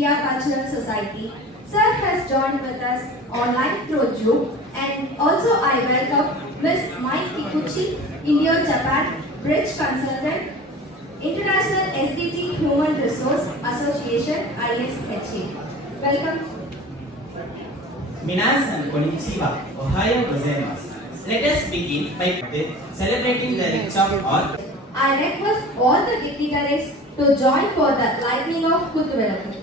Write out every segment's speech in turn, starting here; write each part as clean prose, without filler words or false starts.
India Cultural Society. Sir has joined with us online through Zoom, and also I welcome Ms. Kikuchi, Indo-Japan Bridge Consultant, International SDG Human Resource Association, ISHA. Welcome. Minasan konnichiwa, ohayo gozaimasu. Let us begin by celebrating the rich of all. I request all the dignitaries to join for the lighting of Kutuvelaku.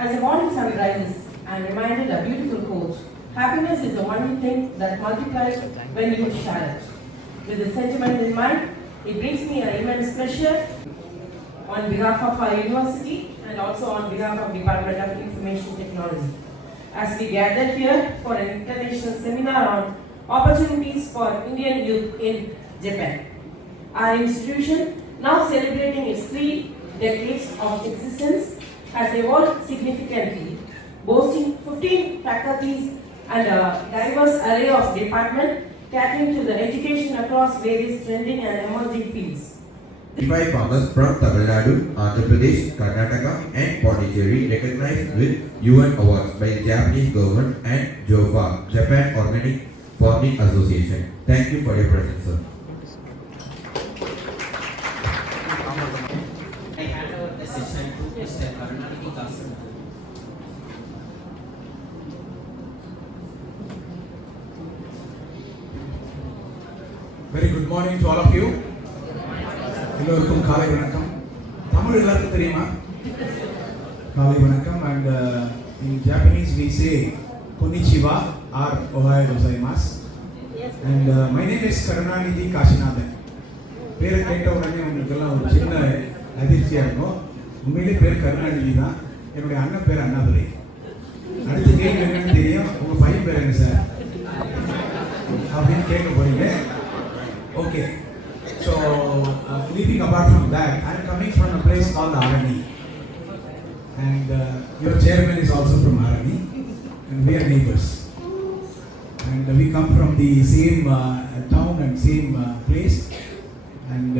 As the morning sun rises, I am reminded of a beautiful quote. Happiness is the only thing that multiplies when you share it. With this sentiment in mind, it brings me an immense pleasure on behalf of our university and also on behalf of Department of Information Technology, as we gathered here for an international seminar on opportunities for Indian youth in Japan. Our institution, now celebrating its 3 decades of existence, has evolved significantly, boasting 15 faculties and a diverse array of departments catering to the education across various trending and emerging fields. 5 farmers from Tamil Nadu, Andhra Pradesh, Karnataka and Pondicherry recognized with UN awards by the Japanese government and JOFA, Japan Organic Farming Association. Thank you for your presence, sir. I hand over the session to Mr. Karunanidhi. Very good morning to all of you. எல்லோருக்கும் காலை வணக்கம். தமிழ் எல்லாருக்கும் தெரியுமா? காலை வணக்கம். And in Japanese we say konnichiwa or ohayo gozaimasu. And my name is Karunanidhi Kasinathan. பேரை கேட்ட உடனே உங்களுக்கு எல்லாம் ஒரு சின்ன அதிர்ச்சியா இருக்கும். உண்மையிலே பேர் கருணாநிதி தான். என்னுடைய அண்ணன் பேர் அண்ணாதுரை. அடுத்த கேள்வி என்னன்னு தெரியும்? உங்க பையன் பேர் என்ன சார் அப்படின்னு கேட்க போறீங்க. Okay, so leaving apart from that, I am coming from a place called Arani, and your chairman is also from Arani, and we are neighbors, and we come from the same town and same place, and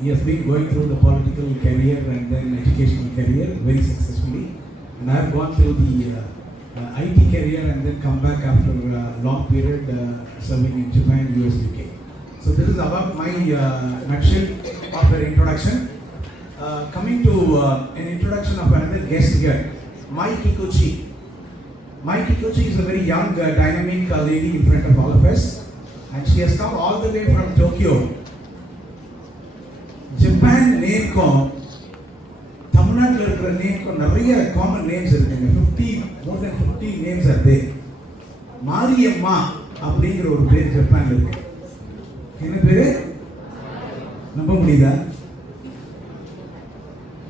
he has been going through the political career and then educational career very successfully, and I have gone through the IT career and then come back after a long period serving in Japan, US, UK. So this is about my nutshell of the introduction. Coming to an introduction of another guest here, Kikuchi. Kikuchi is a very young, dynamic lady in front of all of us, and she has come all the way from Tokyo. Japan name ko, Tamil Nadu name ko, nariya common names are more than 50 names are there. Mariyamma அப்படிங்கிற ஒரு பேர் ஜப்பான்ல இருக்கு. என்ன பேரு நம்ப முடியுதா?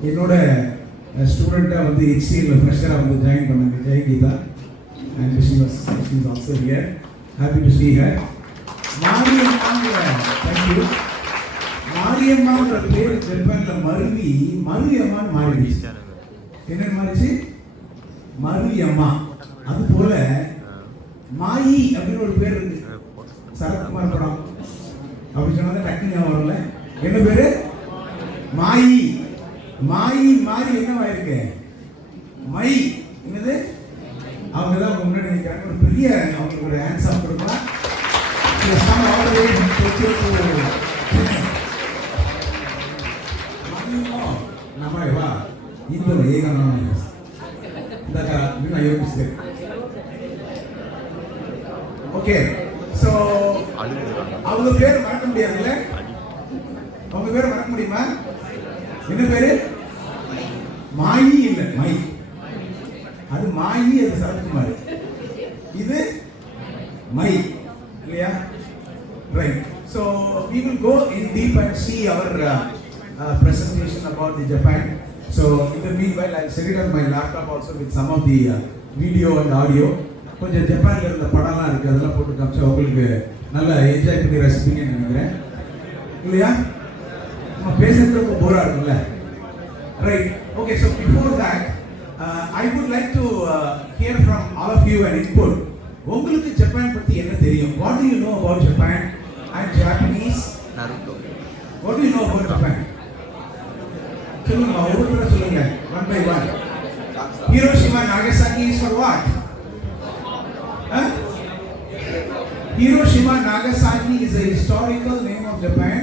என்னோட ஸ்டூடெண்டா வந்து HCL ஃப்ரெஷரா வந்து ஜாயின் பண்ணாங்க Jayageetha, and she is also here. Happy to see her. Thank you. மாரியம்மான்ற பேர் ஜப்பான்ல மருவியம்மான்னு மாறிடுச்சு. என்ன மாறிச்சு? மருவியம்மா. அது போல மாயி அப்படின்னு ஒரு பேர் இருக்கு. சரத்குமார் படம் அப்படி சொன்னா டக்குனு வரல. என்ன பேரு? மாயி. மாயி மாறி என்னவாயிருக்கு? மை. என்னது? அவங்க தான் முன்னாடி நிற்கிறாங்க. ஒரு பெரிய அவங்களுக்கு ஒரு ஹேண்ட்ஸ் ஆஃப் கொடுக்கலாம். ನಮ್ಮವಾ ಇಂದು ಈಗ ನಾನು ಯೋಚಿಸಿದೆ. ஓகே, ஸோ அவங்க பேர் மறக்க முடியாதுல்ல? அவங்க பேர் மறக்க முடியுமா? என்ன பேரு? மாயி இல்லை மை, அது மாயி, அது சரத்குமார், இது மை இல்லையா? Right. So we will go in deep and see our presentation about the Japan. So in the meanwhile, I'll set it on my laptop also with some of the video and audio. கொஞ்சம் ஜப்பான்ல இருந்த படம்லாம் இருக்கு, அதெல்லாம் போட்டு காமிச்சா உங்களுக்கு நல்லா என்ஜாய் பண்ணி ரசிப்பீங்கன்னு நினைக்கிறேன் இல்லையா? நம்ம பேசுறது ரொம்ப போரா இருக்குல்ல? Right. Okay. So before that, I would like to hear from all of you an input. உங்களுக்கு ஜப்பான் பத்தி என்ன தெரியும்? What do you know about Japan and Japanese? What do you know about Japan? சொல்லுங்க, ஒவ்வொருத்தரா சொல்லுங்க, one by one. Hiroshima, Nagasaki is for what? Huh? Hiroshima, Nagasaki is a historical name of Japan.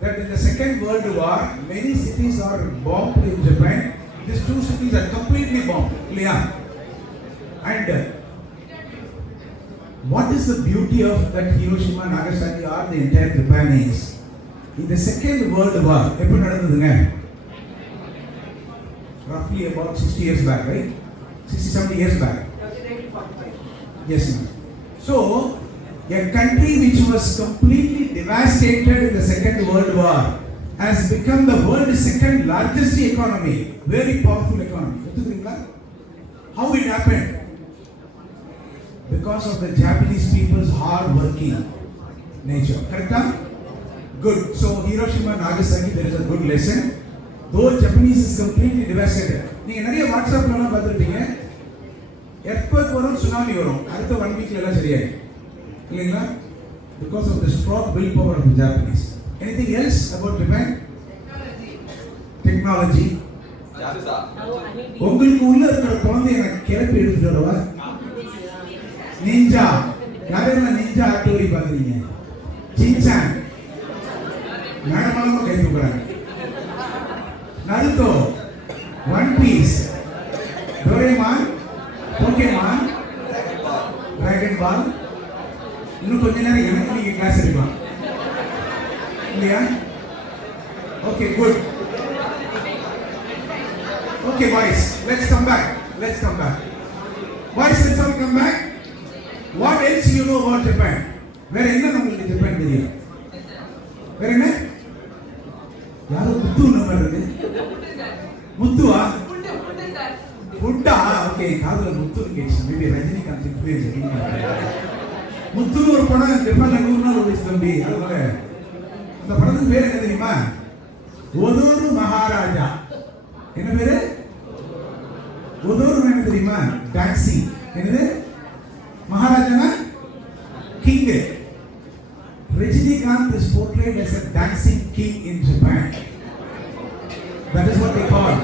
That in the Second World War, many cities are bombed in Japan. These two cities are completely bombed. Yeah. And what is the beauty of that Hiroshima, Nagasaki or the entire Japan is? In the Second World War, எப்போ நடந்ததுங்க? Roughly about 60 years back, right? 60-70 years back. Yes, ma'am. So, a country which was completely devastated in the Second World War has become the world's second largest economy. Very powerful economy. How it happened? Because of the Japanese people's hard working nature. Correct? Good. So Hiroshima, Nagasaki, there is a good lesson. Though Japanese is completely devastated. நீங்க நிறைய வாட்ஸ்அப்ல எல்லாம் பார்த்திருப்பீங்க, earthquake வரும், tsunami வரும், அடுத்த 1 வீக்ல எல்லாம் சரியாயிடும் இல்லைங்களா? Because of the strong willpower of the Japanese. Anything else about Japan? Technology. உங்களுக்கு உள்ள இருக்கிற குழந்தைய நான் கிளப்பி எடுத்துட்டு வரவா? நிஞ்சா, யாரெல்லாம் நிஞ்சா ஆக்டிவிட்டி பாக்குறீங்க? சின்சான், மேடமாலும் கை தூக்குறாங்க. Naruto, one piece, Doraemon, Pokemon, dragon ball. இன்னும் கொஞ்ச நேரம் எனக்கு நீங்க கிளாஸ் எடுக்கலாம் இல்லையா? Okay, good. Okay boys, let's come back. Boys, let's all come back. What else you know about Japan? வேற என்ன உங்களுக்கு ஜப்பான் தெரியும்? வேற என்ன? யாரோ முத்து நம்பர் இருக்கு. முத்துவா? முட்டா? ஓகே, காதுல முத்து கேட்சி. Maybe Rajinikanth influence. முத்து ஒரு படம் ஜப்பான்ல 100 நாள் ஓடிச்சு தம்பி. அதனால அந்த படத்துக்கு பேர் என்ன தெரியுமா? ஒதோரு மகாராஜா. என்ன பேரு? ஒதோரு என்ன தெரியுமா? டான்சிங். என்னது? மகாராஜானா king. Rajinikanth is portrayed as a dancing king in Japan. That is what they call.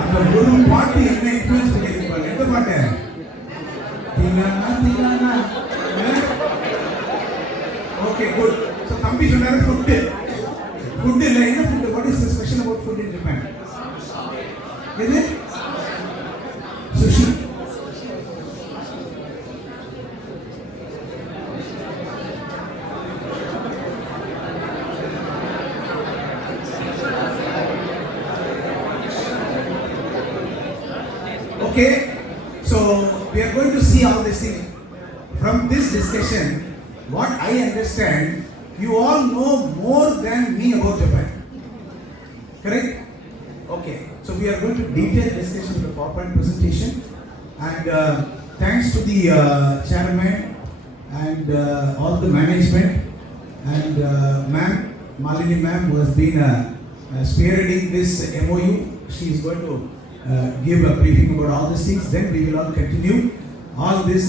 அந்த ஒரு பாட்டு என்ன இன்ஃப்ளூயன்ஸ் பண்ணிருப்பாங்க? எந்த பாட்டு? திலானா. Okay, good. சோ தம்பி சொன்னாரு ஃபுட். ஃபுட் இல்ல, என்ன food? What is the special about food in Japan? எது? Sushi. Okay, so we are going to see all these things. From this discussion, what I understand, you all know more than me about Japan. Correct? Okay, so we are going to detail discussion of the PowerPoint presentation, and thanks to the chairman and all the management and ma'am, Malini ma'am, who has been spearheading this MOU. She is going to give a briefing about all these things. Then we will all continue all this.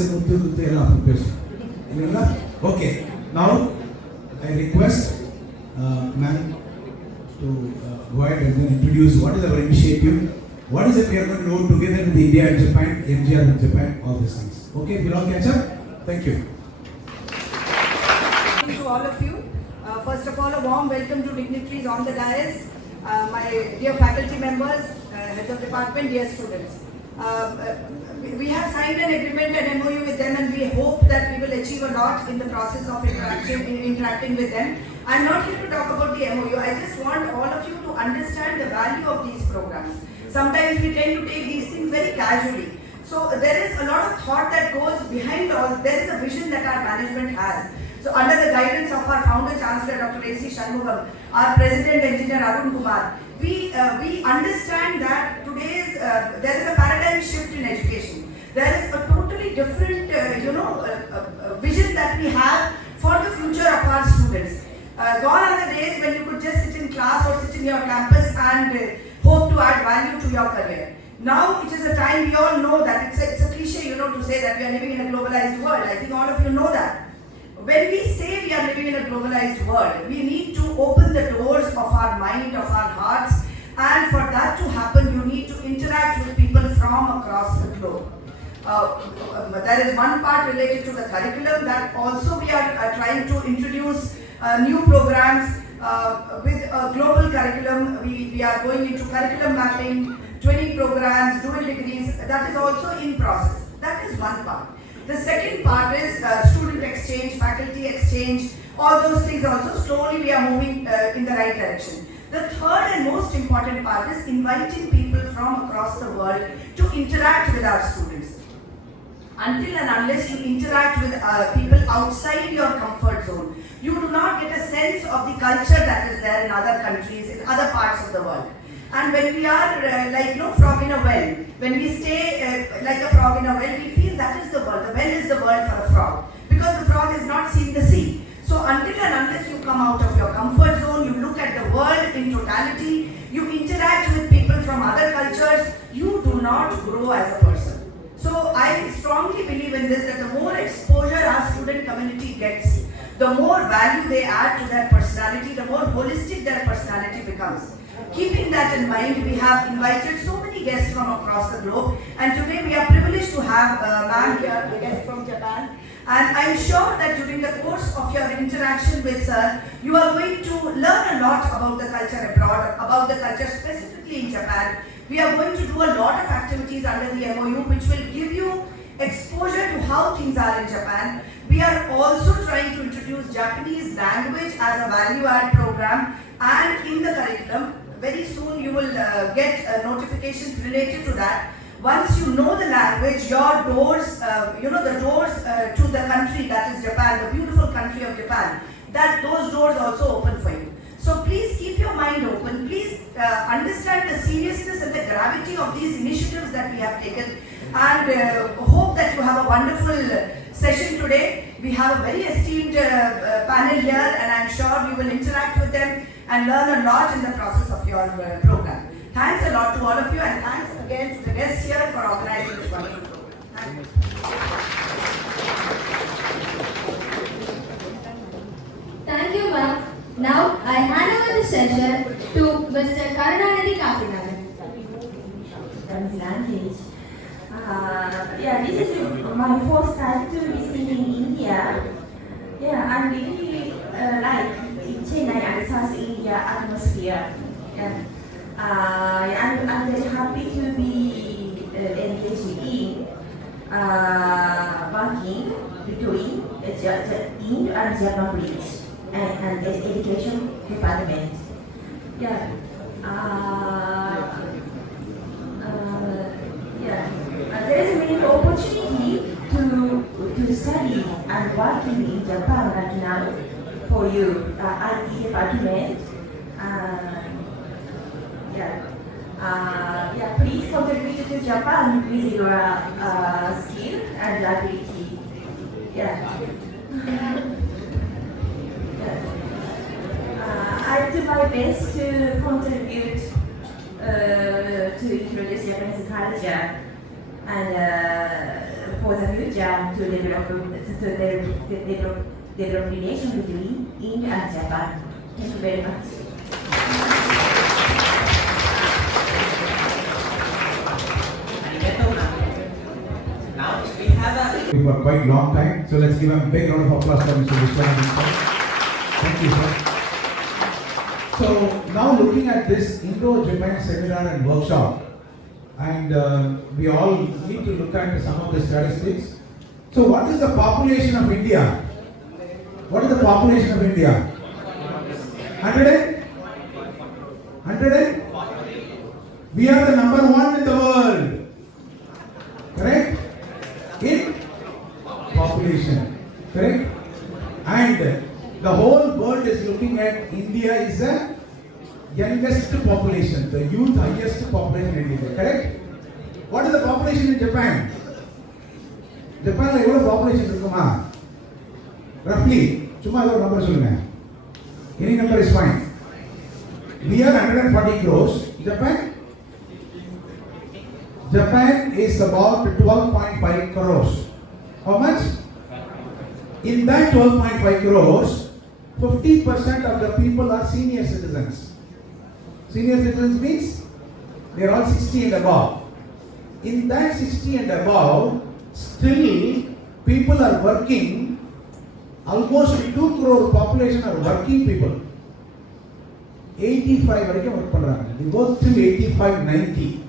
Okay, now I request ma'am to go ahead and then introduce what is our initiative, what is it we are going to do together with India and Japan, MGR with Japan, all these things. Okay, we'll all catch up. Thank you. To all of you. First of all, a warm welcome to dignitaries on the dais, my dear faculty members, heads of department, dear students. We have signed an agreement and MOU with them, and we hope that we will achieve a lot in the process of interacting with them. I'm not here to talk about the MOU. I just want all of you to understand the value of these programs. Sometimes we tend to take these things very casually. So there is a lot of thought that goes behind all. There is a vision that our management has. So under the guidance of our founder Chancellor Dr. A.C. Shanmugam, our President Engineer Arun Kumar, we understand that today's there is a paradigm shift in education. There is a totally different vision that we have for the future of our students. Gone are the days when you could just sit in class or sit in your campus and hope to add value to your career. Now it is a time we all know that it's a cliche, to say that we are living in a globalized world. I think all of you know that. When we say we are living in a globalized world, we need to open the doors of our mind, of our hearts, and for that to happen, you need to interact with people from across the globe. There is one part related to the curriculum that also we are trying to introduce new programs with a global curriculum. We are going into curriculum mapping, twinning programs, dual degrees. That is also in process. That is one part. The second part is student exchange, faculty exchange, all those things also. Slowly we are moving in the right direction. The third and most important part is inviting people from across the world to interact with our students. Until and unless you interact with people outside your comfort zone, you do not get a sense of the culture that is there in other countries, in other parts of the world. And when we are frog in a well, when we stay like a frog in a well, we feel that is the world. The well is the world for a frog, because the frog has not seen the sea. So until and unless you come out of your comfort zone, you look at the world in totality, you interact with people from other cultures, you do not grow as a person. So I strongly believe in this, that the more exposure our student community gets, the more value they add to their personality, the more holistic their personality becomes. Keeping that in mind, we have invited so many guests from across the globe, and today we are privileged to have ma'am here, a guest from Japan. And I am sure that during the course of your interaction with sir, you are going to learn a lot about the culture abroad, about the culture specifically in Japan. We are going to do a lot of activities under the MOU which will give you exposure to how things are in Japan. We are also trying to introduce Japanese language as a value-add program and in the curriculum. Very soon you will get notifications related to that. Once you know the language, your doors, the doors to the country that is Japan, the beautiful country of Japan, that those doors also open for you. So please keep your mind open. Please understand the seriousness and the gravity of these initiatives that we have taken, and hope that you have a wonderful session today. We have a very esteemed panel here, and I'm sure you will interact with them and learn a lot in the process of your program. Thanks a lot to all of you, and thanks again to the guests here for organizing this wonderful program. Thank you. Thank you, ma'am. Now I hand over the session to Mr. Karunanidhi Kasinathan. This is my first time to visiting in India. I really like Chennai and South India atmosphere. I'm very happy to be engaged in working between Indo and Japan bridge and the education department. There is many opportunity to study and working in Japan right now for you, IT department. Please contribute to Japan with your skill and ability. I do my best to contribute to introduce Japanese culture and for the future to develop relation between India and Japan. Thank you very much. Now we have For quite long time, so let's give a big round of applause for Mr. Vishwanathan. Thank you, sir. So now looking at this Indo-Japan seminar and workshop, and we all need to look at some of the statistics. So what is the population of India? What is the population of India? 100? We are the number 1 in the world. Correct? In population. Correct? And the whole world is looking at India is the youngest population, the youth highest population in India. Correct? What is the population in Japan? Japan la evlo population irukuma? Roughly, chumma edo number solunga. Any number is fine. We are 140 crores. Japan is about 12.5 crores. How much? In that 12.5 crores, 50% of the people are senior citizens. Senior citizens means they are all 60 and above. In that 60 and above, still people are working. Almost 2 crore population are working people. 85 varaikkum work pandranga. We go till 85, 90.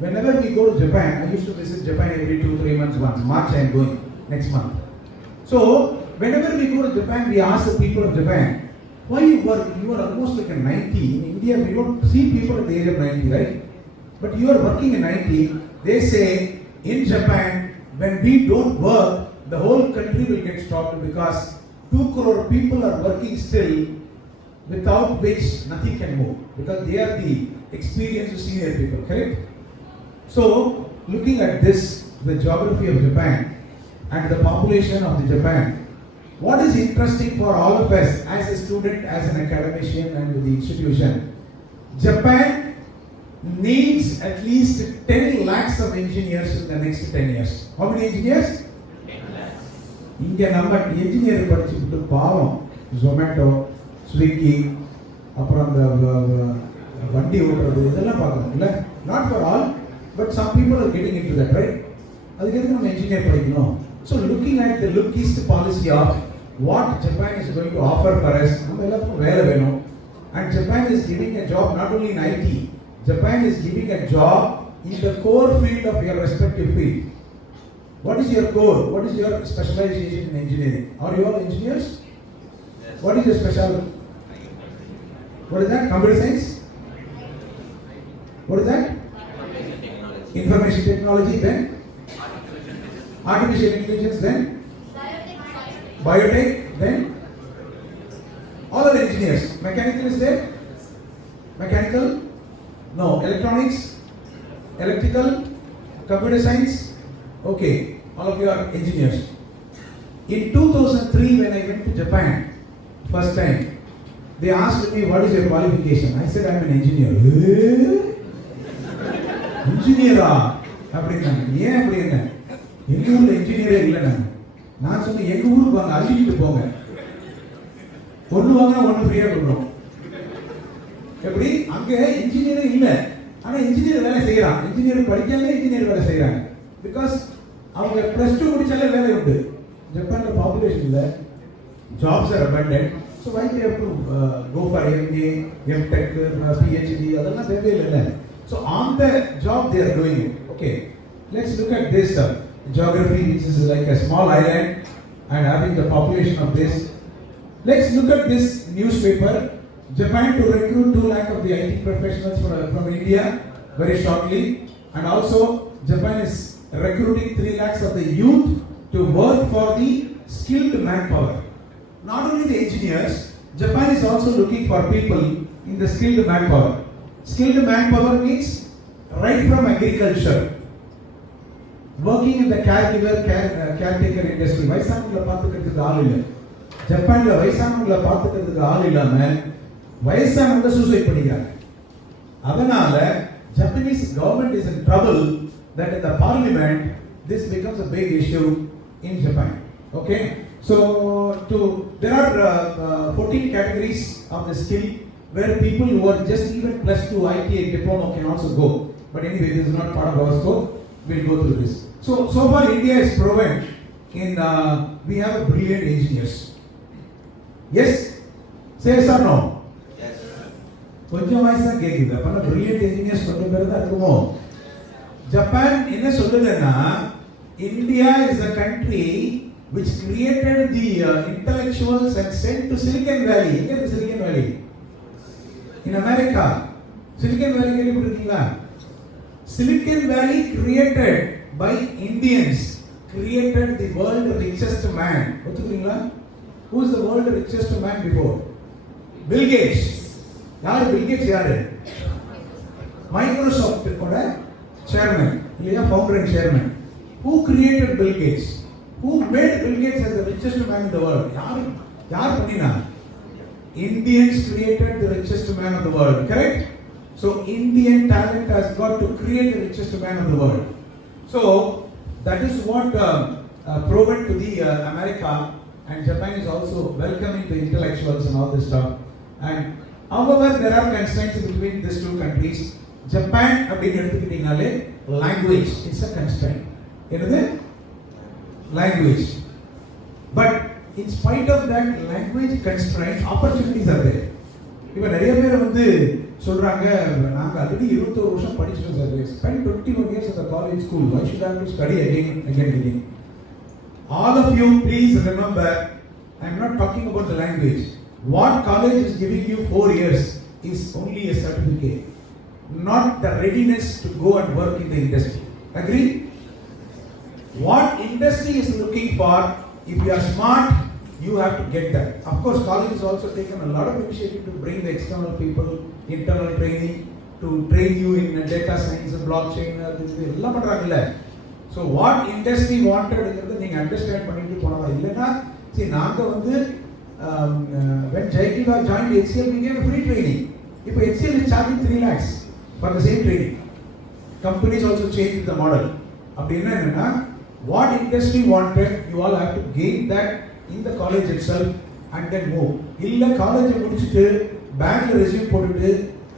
Whenever we go to Japan, I used to visit Japan every 2-3 months once. March I am going next month. So whenever we go to Japan, we ask the people of Japan, why you work? You are almost like a 90. In India, we don't see people at the age of 90, right? But you are working at 90. They say in Japan, when we don't work, the whole country will get stopped because 2 crore people are working still, without which nothing can move, because they are the experienced senior people, correct? So, looking at this, the geography of Japan and the population of the Japan, what is interesting for all of us as a student, as an academician and the institution, Japan needs at least 10 lakhs of engineers in the next 10 years. How many engineers? இங்க நம்ம engineer படிச்சுட்டு பாவம் Zomato Swiggy அப்புறம் அந்த வண்டி ஓட்டுறது இதெல்லாம் பார்க்கணும் இல்லை, not for all, but some people are getting into that, right? அதுக்கு எதுக்கு நம்ம இன்ஜினியர் படிக்கணும்? So looking at the look east policy of what Japan is going to offer for us, நம்ம எல்லாத்துக்கும் வேலை வேணும். And Japan is giving a job not only in IT, Japan is giving a job in the core field of your respective field. What is your core? What is your specialization in engineering? Are you all engineers? Yes. What is your specialty? What is that? Computer science? What is that? Information technology, then? Artificial intelligence, then? Biotech, then? All are engineers. Mechanical is there? Mechanical? No. Electronics? Electrical? Computer science? Okay, all of you are engineers. In 2003, when I went to Japan first time, they asked me, what is your qualification? I said, I am an engineer. Engineer? அப்படின்னாங்க. ஏன் அப்படின்னா எங்க ஊர்ல இன்ஜினியரே இல்லைன்னாங்க. நான் சொன்னேன், எங்க ஊருக்கு வாங்க, அள்ளிக்கிட்டு போங்க, ஒன்று வாங்கினா ஒன்று ஃப்ரீயாக கொடுக்குறோம். எப்படி? அங்கே இன்ஜினியரே இல்லை, ஆனால் இன்ஜினியர் வேலை செய்கிறான். இன்ஜினியர் படிக்காமலே இன்ஜினியர் வேலை செய்கிறாங்க. பிகாஸ் அவங்க +2 முடிச்சாலே வேலை உண்டு. ஜப்பான்ல பாப்புலேஷன் இல்லை, jobs are abundant. So why they have to go for MA, MTech, PhD, அதெல்லாம் தேவையில்லை. So on the job they are doing it. Okay, let's look at this geography, which is like a small island and having the population of this. Let's look at this newspaper. Japan to recruit 2 lakh of the IT professionals from India very shortly, and also Japan is recruiting 3 lakhs of the youth to work for the skilled manpower. Not only the engineers, Japan is also looking for people in the skilled manpower. Skilled manpower means right from agriculture, working in the caretaker industry. வயசானவங்களை பார்த்துக்கிறதுக்கு ஆள் இல்லை. ஜப்பான்ல வயசானவங்களை பார்த்துக்கிறதுக்கு ஆள் இல்லாம வயசானவங்க suicide பண்ணிக்கிறாங்க. அதனால Japanese government is in trouble that in the parliament this becomes a big issue in Japan. Okay, so there are 14 categories of the skill where people who are just even +2 ITA diploma can also go. But anyway, this is not part of our scope. We'll go through this. So far India is proven in we have brilliant engineers. Yes, say yes or no? Yes. கொஞ்சம் வயசா கேக்குது. அப்ப brilliant engineers கொஞ்சம் பேர் தான் இருக்குமோ? Japan என்ன சொல்லுதுன்னா, India is a country which created the intellectuals and sent to Silicon Valley. எங்க Silicon Valley? In America. Silicon Valley கேள்விப்பட்டிருக்கீங்களா? Silicon Valley created by Indians created the world richest man. ஒத்துக்கிறீங்களா? Who is the world richest man before? Bill Gates. யாரு Bill Gates யாரு? Microsoft ஓட chairman, இல்லையா, founder and chairman. Who created Bill Gates? Who made Bill Gates as the richest man in the world? யார் பண்ணினா? Indians created the richest man of the world, correct? So Indian talent has got to create the richest man of the world. So that is what proven to the America, and Japan is also welcoming the intellectuals and all this stuff. And however, there are constraints between these two countries. Japan அப்படின்னு எடுத்துக்கிட்டீங்கனாலே language is a constraint. என்னது? Language. But in spite of that language constraint, opportunities are there. இப்போ நிறைய பேர் வந்து சொல்றாங்க, நாங்க already 21 வருஷம் படிச்சிட்டோம் sir. We spent 21 years at the college school. Why should I have to study again? All of you, please remember, I am not talking about the language. What college is giving you 4 years is only a certificate, not the readiness to go and work in the industry. Agree? What industry is looking for, if you are smart, you have to get that. Of course, college has also taken a lot of initiative to bring the external people, internal training, to train you in data science, blockchain, எல்லாம் பண்றாங்கல்ல. So what industry wanted ங்கிறது நீங்க understand பண்ணிட்டு போனதா இல்லனா, see நாங்க வந்து when Jaikiva joined HCL, we gave free training. இப்போ HCL is charging 3 lakhs for the same training. Companies also changed the model. அப்படின்னா என்னன்னா, what industry wanted, you all have to gain that in the college itself and then move. இல்ல college முடிச்சிட்டு பேங்க்ல resume போட்டுட்டு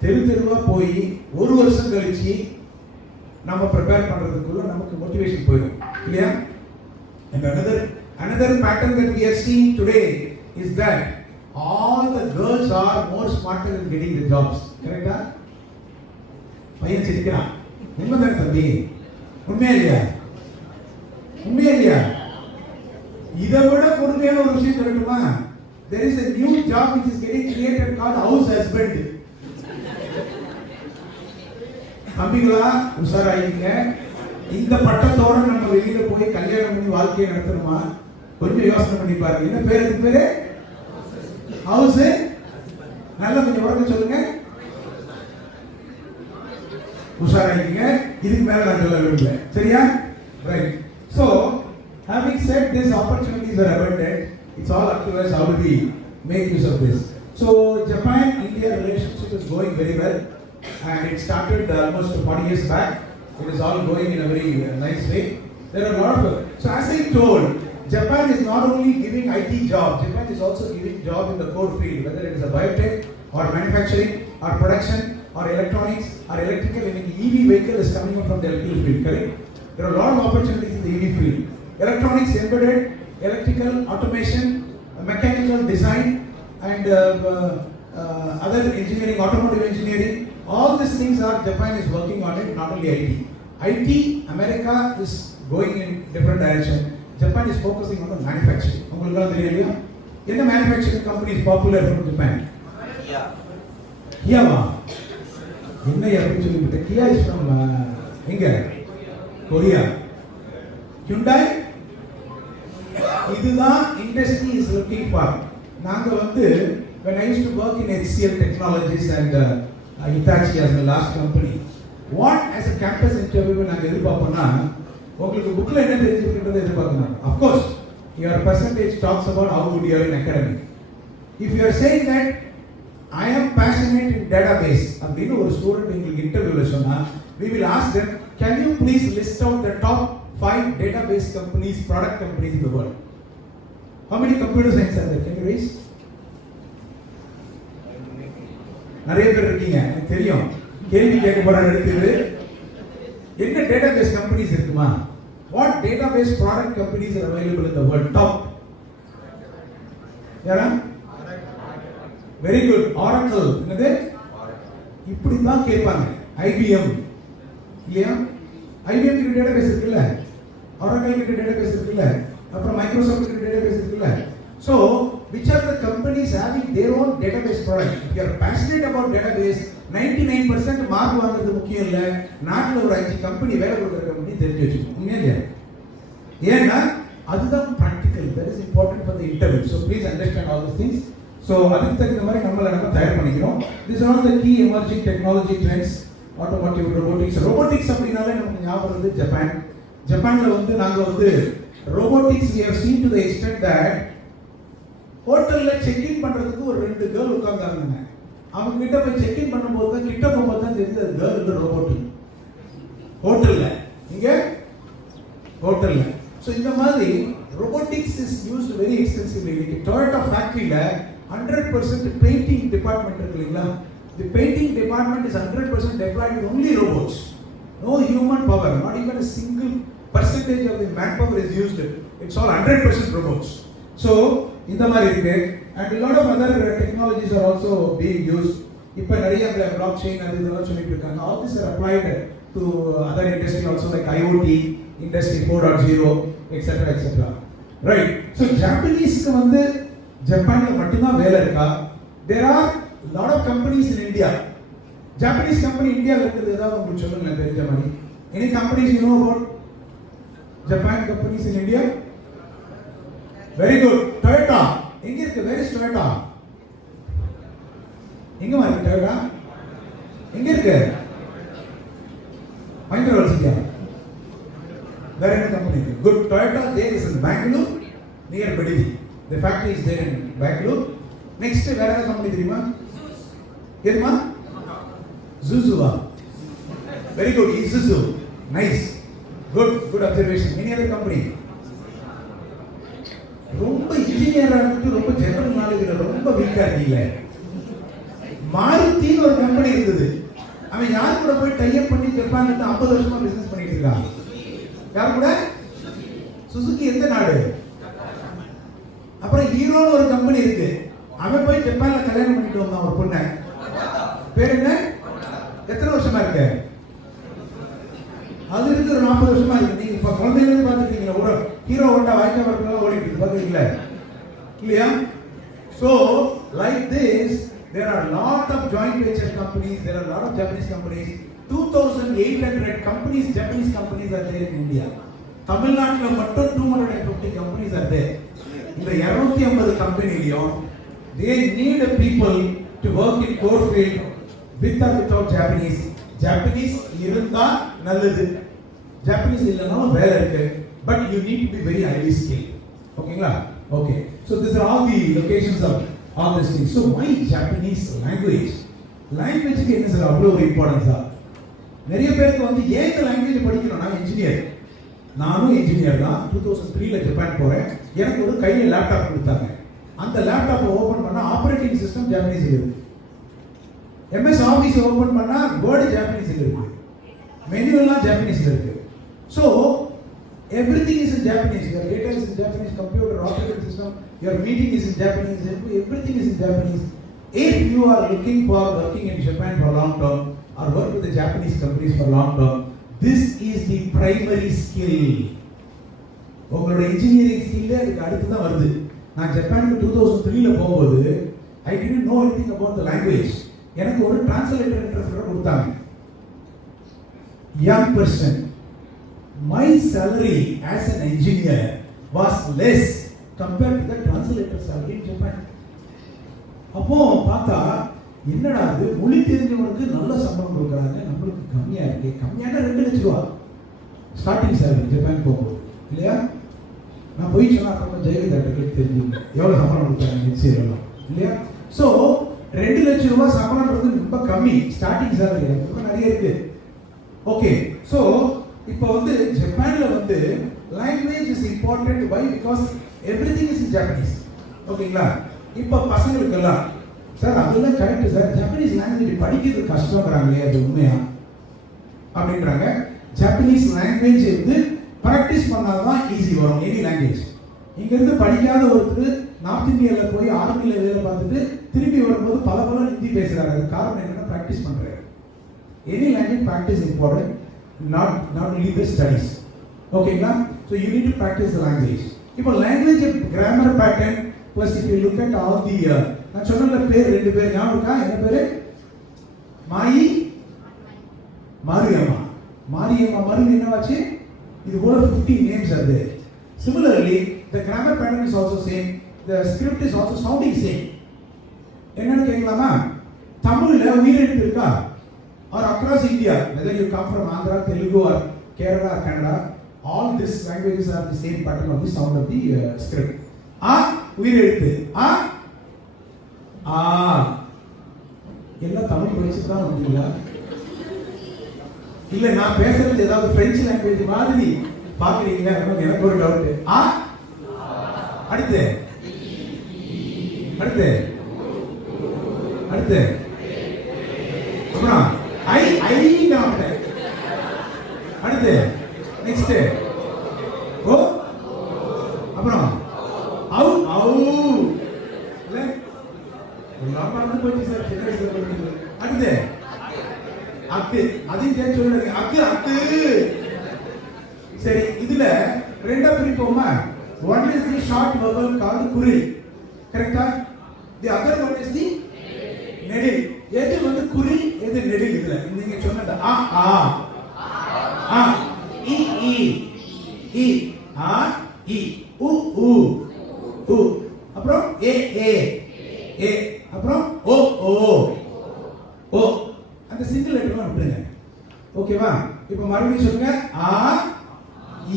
தெருவா போய் ஒரு வருஷம் கழிச்சு நம்ம ப்ரிப்பேர் பண்றதுக்குள்ள நமக்கு மோட்டிவேஷன் போயிடும், இல்லையா? And another pattern that we are seeing today is that all the girls are more smarter in getting the jobs. கரெக்ட்டா? பையன் சிரிக்கிறான். உண்மைதான் தம்பி. உண்மையா இல்லையா? இதை விட கொடுமையான ஒரு விஷயம் சொல்லட்டுமா? There is a new job which is getting created called house husband. தம்பிகளா உஷாராயிங்க. இந்த பட்டத்தோட நம்ம வெளியில போய் கல்யாணம் பண்ணி வாழ்க்கையை நடத்தணுமா? கொஞ்சம் யோசனை பண்ணி பாருங்க. என்ன பேரு? இதுக்கு பேரு ஹவுஸ். நல்லா கொஞ்சம் உடனே சொல்லுங்க. உஷாராயிங்க. இதுக்கு மேல நான் சொல்ல விரும்பல. சரியா? Right. So having said this, opportunities are abundant. It's all up to us how do we make use of this. So Japan-India relationship is going very well, and it started almost 40 years back. It is all going in a very nice way. There are a lot of, so as I told, Japan is not only giving IT jobs, Japan is also giving job in the core field, whether it is a biotech or manufacturing or production or electronics or electrical. And EV vehicle is coming up from the electrical field, correct? There are a lot of opportunities in the EV field. Electronics, embedded, electrical, automation, mechanical design, and other engineering, automotive engineering. All these things are Japan is working on it, not only IT. IT, America is going in different direction. Japan is focusing on the manufacturing. உங்களுக்கு தெரியுமா? என்ன manufacturing company is popular from Japan? Kia. என்ன யாரும் சொல்லிவிட்டு Kia is from எங்க? Korea. Hyundai. இதுதான் industry is looking for. நாங்க வந்து when I used to work in HCL Technologies and Hitachi as my last company, what as a campus interview நாங்க எதிர்பார்ப்போம்னா, உங்களுக்கு புக்ல என்ன தெரிஞ்சிருக்குன்றதை எதிர்பார்க்கணும். Of course, your percentage talks about how good you are in academic. If you are saying that I am passionate in database, அப்படின்னு ஒரு student உங்களுக்கு இன்டர்வியூல சொன்னா, we will ask them, can you please list out the top 5 database companies, product companies in the world? How many computer science are there? Can you raise? நிறைய பேர் இருக்கீங்க, எனக்கு தெரியும். கேள்வி கேட்க போறாங்க எடுத்து. என்ன database companies இருக்குமா? What database product companies are available in the world? Top. யாரா? Very good. Oracle. என்னது? இப்படி தான் கேட்பாங்க. IBM. இல்லையா? IBM கிட்ட database இருக்குல்ல? Oracle கிட்ட database இருக்குல்ல? அப்புறம் Microsoft கிட்ட database இருக்குல்ல? So which are the companies having their own database product. If you are passionate about database, 99% mark வாங்குறது முக்கியம் இல்ல. நாட்டுல ஒரு 5 கம்பெனி வேலை கொடுக்குற கம்பெனி தெரிஞ்சு வச்சுக்கணும். உண்மையா? ஏன்னா அதுதான் practical. That is important for the interview. So please understand all these things. So அதுக்கு தகுந்த மாதிரி நம்ம தயார் பண்ணிக்கிறோம். These are all the key emerging technology trends. Automotive, robotics. Robotics அப்படினாலே நமக்கு ஞாபகம் வருது ஜப்பான். ஜப்பான்ல நாங்க robotics we have seen to the extent that ஹோட்டல்ல செக் இன் பண்றதுக்கு ஒரு 2 கேர்ள் உட்கார்ந்தாங்க. அவங்க கிட்ட போய் செக் இன் பண்ணும்போது கிட்ட போகும்போது தான் தெரிஞ்சது கேர்ள் இல்ல ரோபோட். ஹோட்டல்ல இங்க ஹோட்டல்ல. So இந்த மாதிரி robotics is used very extensively. In Toyota factory ல 100% painting department இருக்கு இல்லையா? The painting department is 100% deployed with only robots. No human power, not even a single percentage of the manpower is used. It's all 100% robots. So இந்த மாதிரி இருக்கு. And a lot of other technologies are also being used. இப்போ நிறைய blockchain அது இதெல்லாம் சொல்லிட்டு இருக்காங்க. All these are applied to other industry also like IoT, industry 4.0, etc. etc. Right. So Japanese ஜப்பான்ல மட்டும்தான் வேலை இருக்கா? There are a lot of companies in India. Japanese company இந்தியால இருக்குது ஏதாவது உங்களுக்கு சொல்லுங்க தெரிஞ்ச மாதிரி. Any companies you know about Japan companies in India? Very good. Toyota. எங்க இருக்கு? Where is Toyota? எங்க மாதிரி Toyota? எங்க இருக்கு? Mahindra Valsika. Where is the company? Good. Toyota there is in Bangalore near Bedidi. The factory is there in Bangalore. Next, where is the company தெரியுமா? எதுமா? Zuzuwa. Very good. Isuzu. Nice. Good observation. Any other company? ரொம்ப இன்ஜினியரா இருந்து ரொம்ப general நாலேஜ்ல ரொம்ப வீக்கா இருக்கீங்க. மாருதின்னு ஒரு கம்பெனி இருந்தது. அவன் யார் கூட போய் டை அப் பண்ணி ஜப்பான்ல 50 வருஷமா பிசினஸ் பண்ணிட்டு இருக்கான். யார் கூட? சுசுகி எந்த நாடு? அப்புறம் ஹீரோன்னு ஒரு கம்பெனி இருக்கு. அவன் போய் ஜப்பான்ல கல்யாணம் பண்ணிட்டு வந்தான் ஒரு பொண்ணை. பேர் என்ன? எத்தனை வருஷமா இருக்கு? அது இருக்கு ஒரு 40 வருஷமா இருக்கு. நீங்க இப்ப குழந்தையில இருந்து பாத்துட்டீங்க. ஒரு ஹீரோ ஹோண்டா வாய்க்கா வரப்பெல்லாம் ஓடிட்டு இருக்கு பாத்தீங்களா? இல்லையா? So like this there are lot of joint venture companies, there are lot of Japanese companies. 2800 companies, Japanese companies are there in India. தமிழ்நாட்டுல மட்டும் 250 companies are there. இந்த 250 கம்பெனிலயும் they need people to work in core field with or without Japanese. Japanese இருந்தா நல்லது. Japanese இல்லனாலும் வேலை இருக்கு. But you need to be very highly skilled. ஓகேங்களா? Okay. So these are all the locations of all these things. So why Japanese language? Language க்கு என்ன sir அவ்வளவு இம்பார்ட்டன்ஸா? நிறைய பேருக்கு ஏன் இந்த லாங்குவேஜ் படிக்கணும்? நான் இன்ஜினியர். நானும் இன்ஜினியர் தான். 2003 ல ஜப்பான் போறேன். எனக்கு ஒரு கையில லேப்டாப் கொடுத்தாங்க. அந்த லேப்டாப்பை ஓபன் பண்ணா ஆபரேட்டிங் சிஸ்டம் ஜாப்பனீஸ்ல இருக்கு. MS ஆபீஸ் ஓபன் பண்ணா வேர்ட் ஜாப்பனீஸ்ல இருக்கு. மெனு எல்லாம் ஜாப்பனீஸ்ல இருக்கு. So everything is in Japanese. Your data is in Japanese, computer operating system, your meeting is in Japanese, everything is in Japanese. If you are looking for working in Japan for long term or work with the Japanese companies for long term, this is the primary skill. உங்களோட engineering ஸ்கில்லே அதுக்கு அடுத்து தான் வருது. நான் ஜப்பானுக்கு 2003 ல போகும்போது I didn't know anything about the language. எனக்கு ஒரு டிரான்ஸ்லேட்டர் இன்டர்பிரட்டர் கொடுத்தாங்க. Young person. My salary as an engineer was less compared to the translator salary in Japan. அப்போ பார்த்தா என்னடா இது மொழி தெரிஞ்சவனுக்கு நல்ல சம்பளம் கொடுக்குறாங்க, நம்மளுக்கு கம்மியா இருக்கு. கம்மியான 2 லட்சம் ரூபாய் ஸ்டார்டிங் salary ஜப்பான் போகும்போது இல்லையா? நான் போய் சொன்னா அப்போ ஜெயலலிதா கிட்ட தெரிஞ்சுங்க எவ்வளவு சம்பளம் கொடுத்தாங்க நிச்சயம் இல்லையா? ஸோ 2 லட்சம் ரூபாய் சம்பளம்ன்றது ரொம்ப கம்மி ஸ்டார்டிங் salary. ரொம்ப நிறைய இருக்கு. ஓகே. ஸோ இப்போ ஜப்பான்ல language is important. Why? Because everything is in Japanese. ஓகேங்களா? இப்போ பசங்களுக்கு எல்லாம் சார் அதெல்லாம் கரெக்ட் சார், ஜப்பானீஸ் லாங்குவேஜ் படிக்கிறது கஷ்டம்ங்கறாங்களே, அது உண்மையா அப்படின்றாங்க. ஜப்பானீஸ் லாங்குவேஜ் பிராக்டிஸ் பண்ணாதான் ஈஸி வரும். எனி லாங்குவேஜ் இங்க இருந்து படிக்காத ஒருத்தர் நார்த் இந்தியால போய் ஆர்மில வேலை பார்த்துட்டு திரும்பி வரும்போது பல ஹிந்தி பேசுறாரு. அது காரணம் என்னன்னா பிராக்டிஸ் பண்றாரு. Any language practice important, not only the studies. ஓகேங்களா? So you need to practice the language. இப்போ language grammar pattern, plus if you look at all the நான் சொன்ன பேர் ரெண்டு பேர் ஞாபகம் இருக்கா? என்ன பேரு? மாரியம்மா மருந்து என்னவாச்சு? இது over 50 names are there. Similarly, the grammar pattern is also same. The script is also sounding same. என்னன்னு கேட்கலாமா? தமிழ்ல உயிரெழுத்து இருக்கா? Or across India, whether you come from Andhra, Telugu or Kerala or Kannada, all these languages have the same pattern of the sound of the script. உயிரெழுத்து எல்லாம் தமிழ் படிச்சுட்டு தான் வந்தீங்களா? இல்ல நான் பேசுறது ஏதாவது பிரெஞ்சு லாங்குவேஜ் மாதிரி பாக்குறீங்களா? எனக்கு ஒரு டவுட். அடுத்து அப்புறம் அடுத்து நெக்ஸ்ட் அப்புறம் அடுத்து அக்கு, அதையும் சேர்த்து சொல்லுங்க. அக்கு சரி, இதுல ரெண்டா பிரிப்போமா? One is the short vowel called குறில், கரெக்டா? The other one is the நெடில். எது வந்து குறில், எது நெடில்? இதுல நீங்க சொன்னது ஆ இ உ அப்புறம் ஏ அப்புறம் ஓ அந்த சிங்கிள் லெட்டர் விட்டுருங்க. ஓகேவா? இப்போ மறுபடியும் சொல்லுங்க. ஆ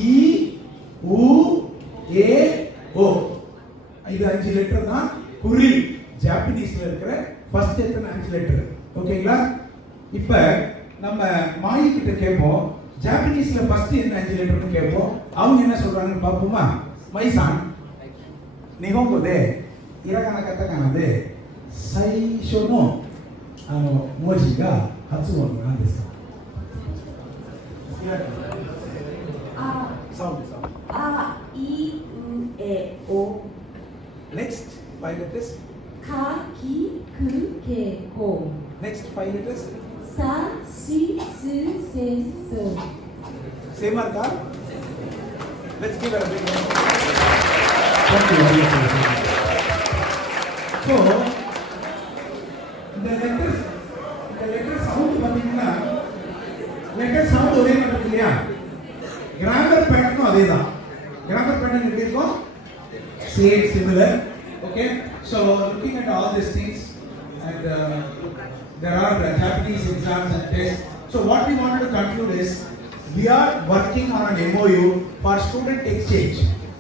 இ உ ஏ ஓ. இது 5 லெட்டர் தான் குறில். ஜாப்பனீஸ்ல இருக்கிற ஃபர்ஸ்ட் எத்தனை 5 லெட்டர்? ஓகேங்களா? இப்போ நம்ம மாயி கிட்ட கேட்போம், ஜாப்பனீஸ்ல ஃபர்ஸ்ட் என்ன 5 லெட்டர்னு கேட்போம். அவங்க என்ன சொல்றாங்கன்னு பாப்போமா? மைசான் நிஹோங்கோ de hiragana katakana de saisho no moji ga hatsuon nan desu ka? Sound. A, I, U, E, O. Next 5 letters. Ka, ki, ku, ke, ko. Next 5 letters. Sa, si, su, se, so. Same or not? Let's give her a big hand. Thank you. So, the letter sound பார்த்தீங்கன்னா letter sound ஒரே மாதிரி இருக்கு இல்லையா? grammar pattern அதேதான். grammar pattern எப்படி இருக்கும்? Same, similar. Okay, so looking at all these things, and there are Japanese exams and tests. So what we wanted to conclude is we are working on an MOU for student exchange,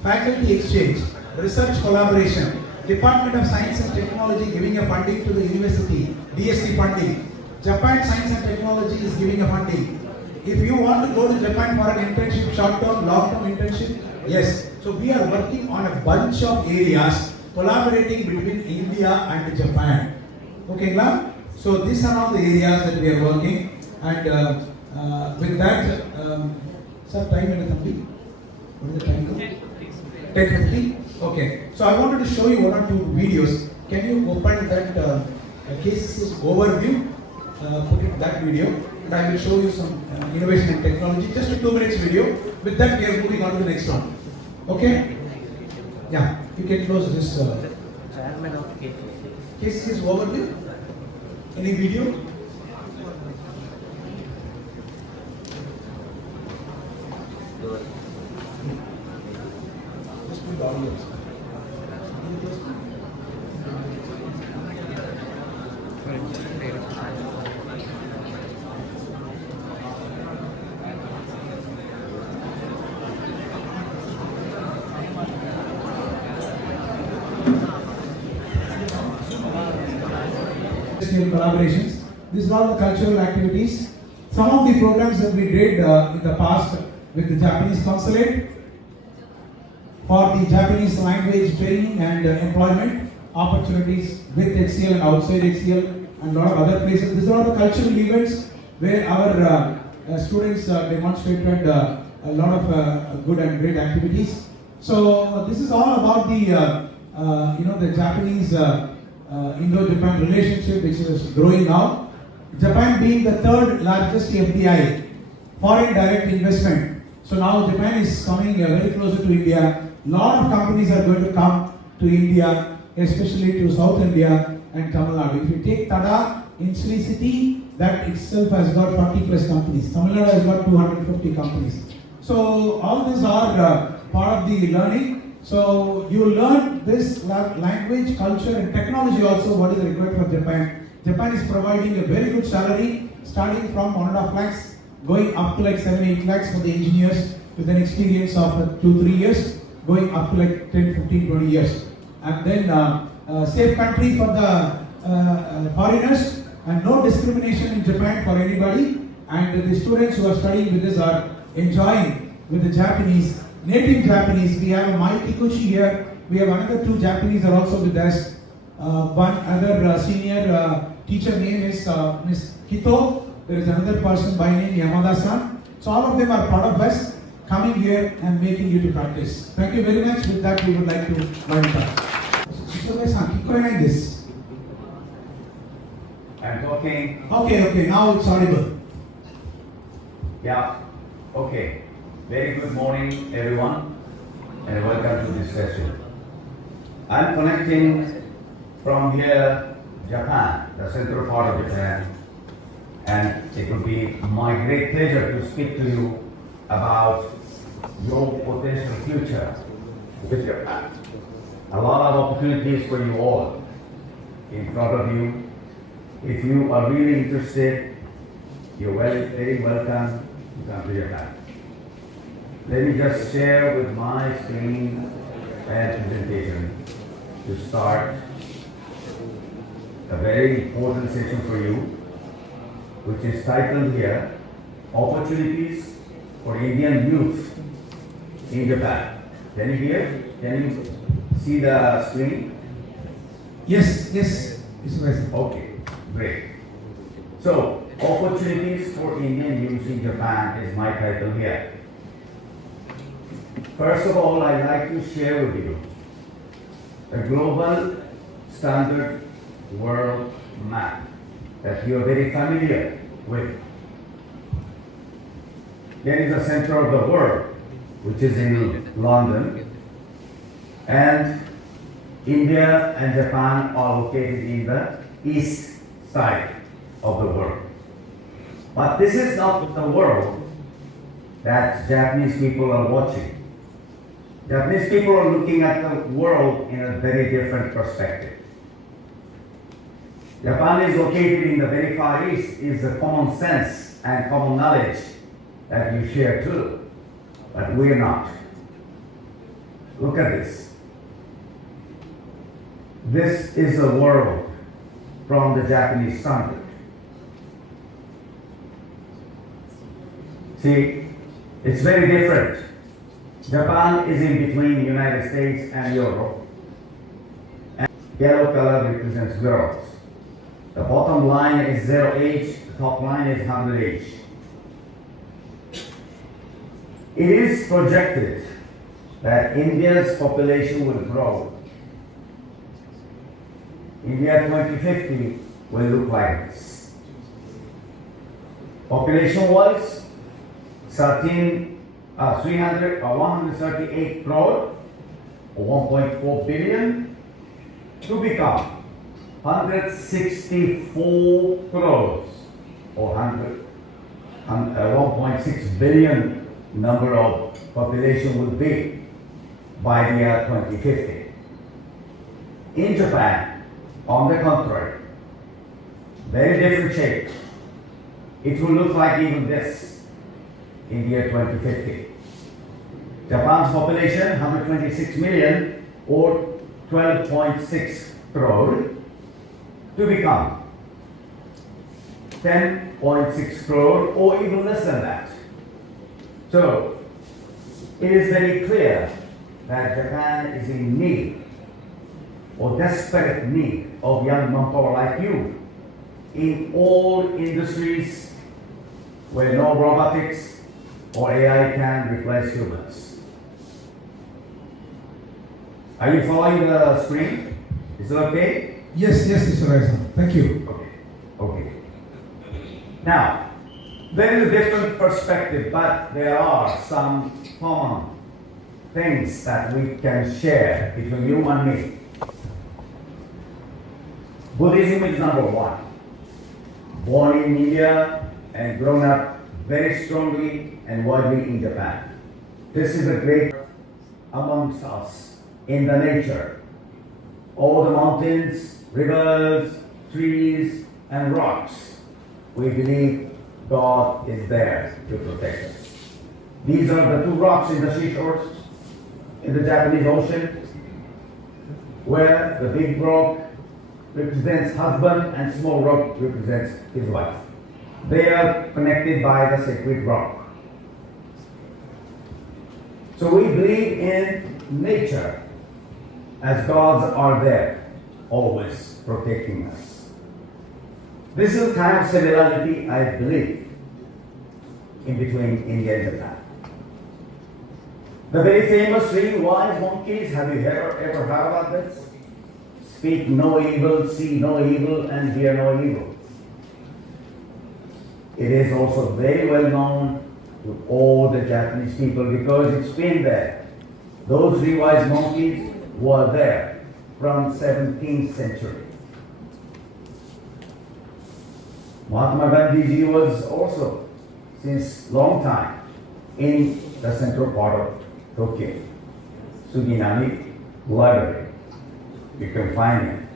faculty exchange, research collaboration, Department of Science and Technology giving a funding to the university, DST funding. Japan Science and Technology is giving a funding. If you want to go to Japan for an internship, short-term, long-term internship, yes. So we are working on a bunch of areas collaborating between India and Japan. Okay, so these are all the areas that we are working, and with that, sir, time in the what is the time? 10:50. Okay, so I wanted to show you one or two videos. Can you open that KCCS overview? Put it that video, and I will show you some innovation and technology. Just a 2 minutes video. With that, we are moving on to the next one. Okay? Yeah, you can close this. Chairman of KCCS overview. Any video? Just put the audio. Collaborations. These are all the cultural activities. Some of the programs that we did in the past with the Japanese consulate for the Japanese language training and employment opportunities with HCL and outside HCL and a lot of other places. These are all the cultural events where our students demonstrated a lot of good and great activities. So this is all about the the Japanese Indo-Japan relationship, which is growing now. Japan being the third largest FDI, foreign direct investment. So now Japan is coming very closer to India. Lot of companies are going to come to India, especially to South India and Tamil Nadu. If you take Tada in Sri City, that itself has got 40 plus companies. Tamil Nadu has got 250 companies. So all these are part of the learning. So you learn this language, culture and technology also what is required for Japan. Japan is providing a very good salary starting from 1.5 lakhs going up to like 7-8 lakhs for the engineers with an experience of 2-3 years going up to like 10, 15, 20 years. And then safe country for the foreigners and no discrimination in Japan for anybody. And the students who are studying with us are enjoying with the Japanese, native Japanese. We have my Kikuchi here. We have another 2 Japanese are also with us. One other senior teacher name is Miss Kito. There is another person by name Yamada-san. So all of them are part of us coming here and making you to practice. Thank you very much. With that, we would like to wind up. This. I'm talking. Okay, now it's audible. Yeah, okay. Very good morning, everyone, and welcome to this session. I'm connecting from here, Japan, the central part of Japan, and it will be my great pleasure to speak to you about your potential future with Japan. A lot of opportunities for you all in front of you. If you are really interested, you're very welcome to come to Japan. Let me just share with my screen and presentation to start a very important session for you, which is titled here, Opportunities for Indian Youth in Japan. Can you hear? Can you see the screen? Yes, it's right. Okay, great. So, Opportunities for Indian Youth in Japan is my title here. First of all, I'd like to share with you a global standard world map that you are very familiar with. There is the center of the world, which is in London, and India and Japan are located in the east side of the world. But this is not the world that Japanese people are watching. Japanese people are looking at the world in a very different perspective. Japan is located in the very far east, is the common sense and common knowledge that you share too, but we're not. Look at this. This is the world from the Japanese standard. See, it's very different. Japan is in between United States and Europe. And yellow color represents girls. The bottom line is 0 age, the top line is 100 age. It is projected that India's population will grow. India 2050 will look like this. Population-wise, 138 crore or 1.4 billion to become 164 crores or 1.6 billion number of population will be by the year 2050. In Japan, on the contrary, very different shape. It will look like even this in the year 2050. Japan's population, 126 million or 12.6 crore to become 10.6 crore or even less than that. So, it is very clear that Japan is in need or desperate need of young manpower like you in all industries where no robotics or AI can replace humans. Are you following the screen? Is it okay? Yes, Mr. Raisa. Thank you. Okay. Now, there is a different perspective, but there are some common things that we can share between you and me. Buddhism is number one. Born in India and grown up very strongly and widely in Japan. This is a great amongst us in the nature. All the mountains, rivers, trees, and rocks. We believe God is there to protect us. These are the two rocks in the seashores in the Japanese Ocean, where the big rock represents husband and small rock represents his wife. They are connected by the sacred rock. So we believe in nature as gods are there, always protecting us. This is the kind of similarity I believe in between India and Japan. The very famous three wise monkeys, have you ever heard about this? Speak no evil, see no evil, and hear no evil. It is also very well known to all the Japanese people because it's been there. Those three wise monkeys were there from 17th century. Mahatma Gandhi ji was also since long time in the central part of Tokyo, Suginami Library. You can find him.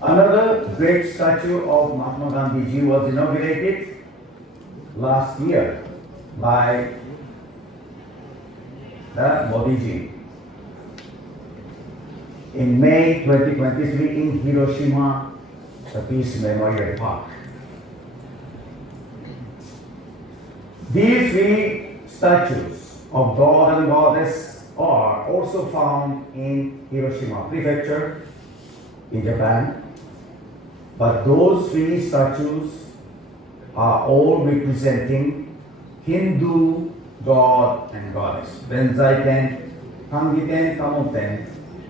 Another great statue of Mahatma Gandhi ji was inaugurated last year by the Modi ji in May 2023 in Hiroshima, the Peace Memorial Park. These three statues of God and Goddess are also found in Hiroshima Prefecture in Japan. But those three statues are all representing Hindu God and Goddess. Benzaiten, Kangiten, Kamoten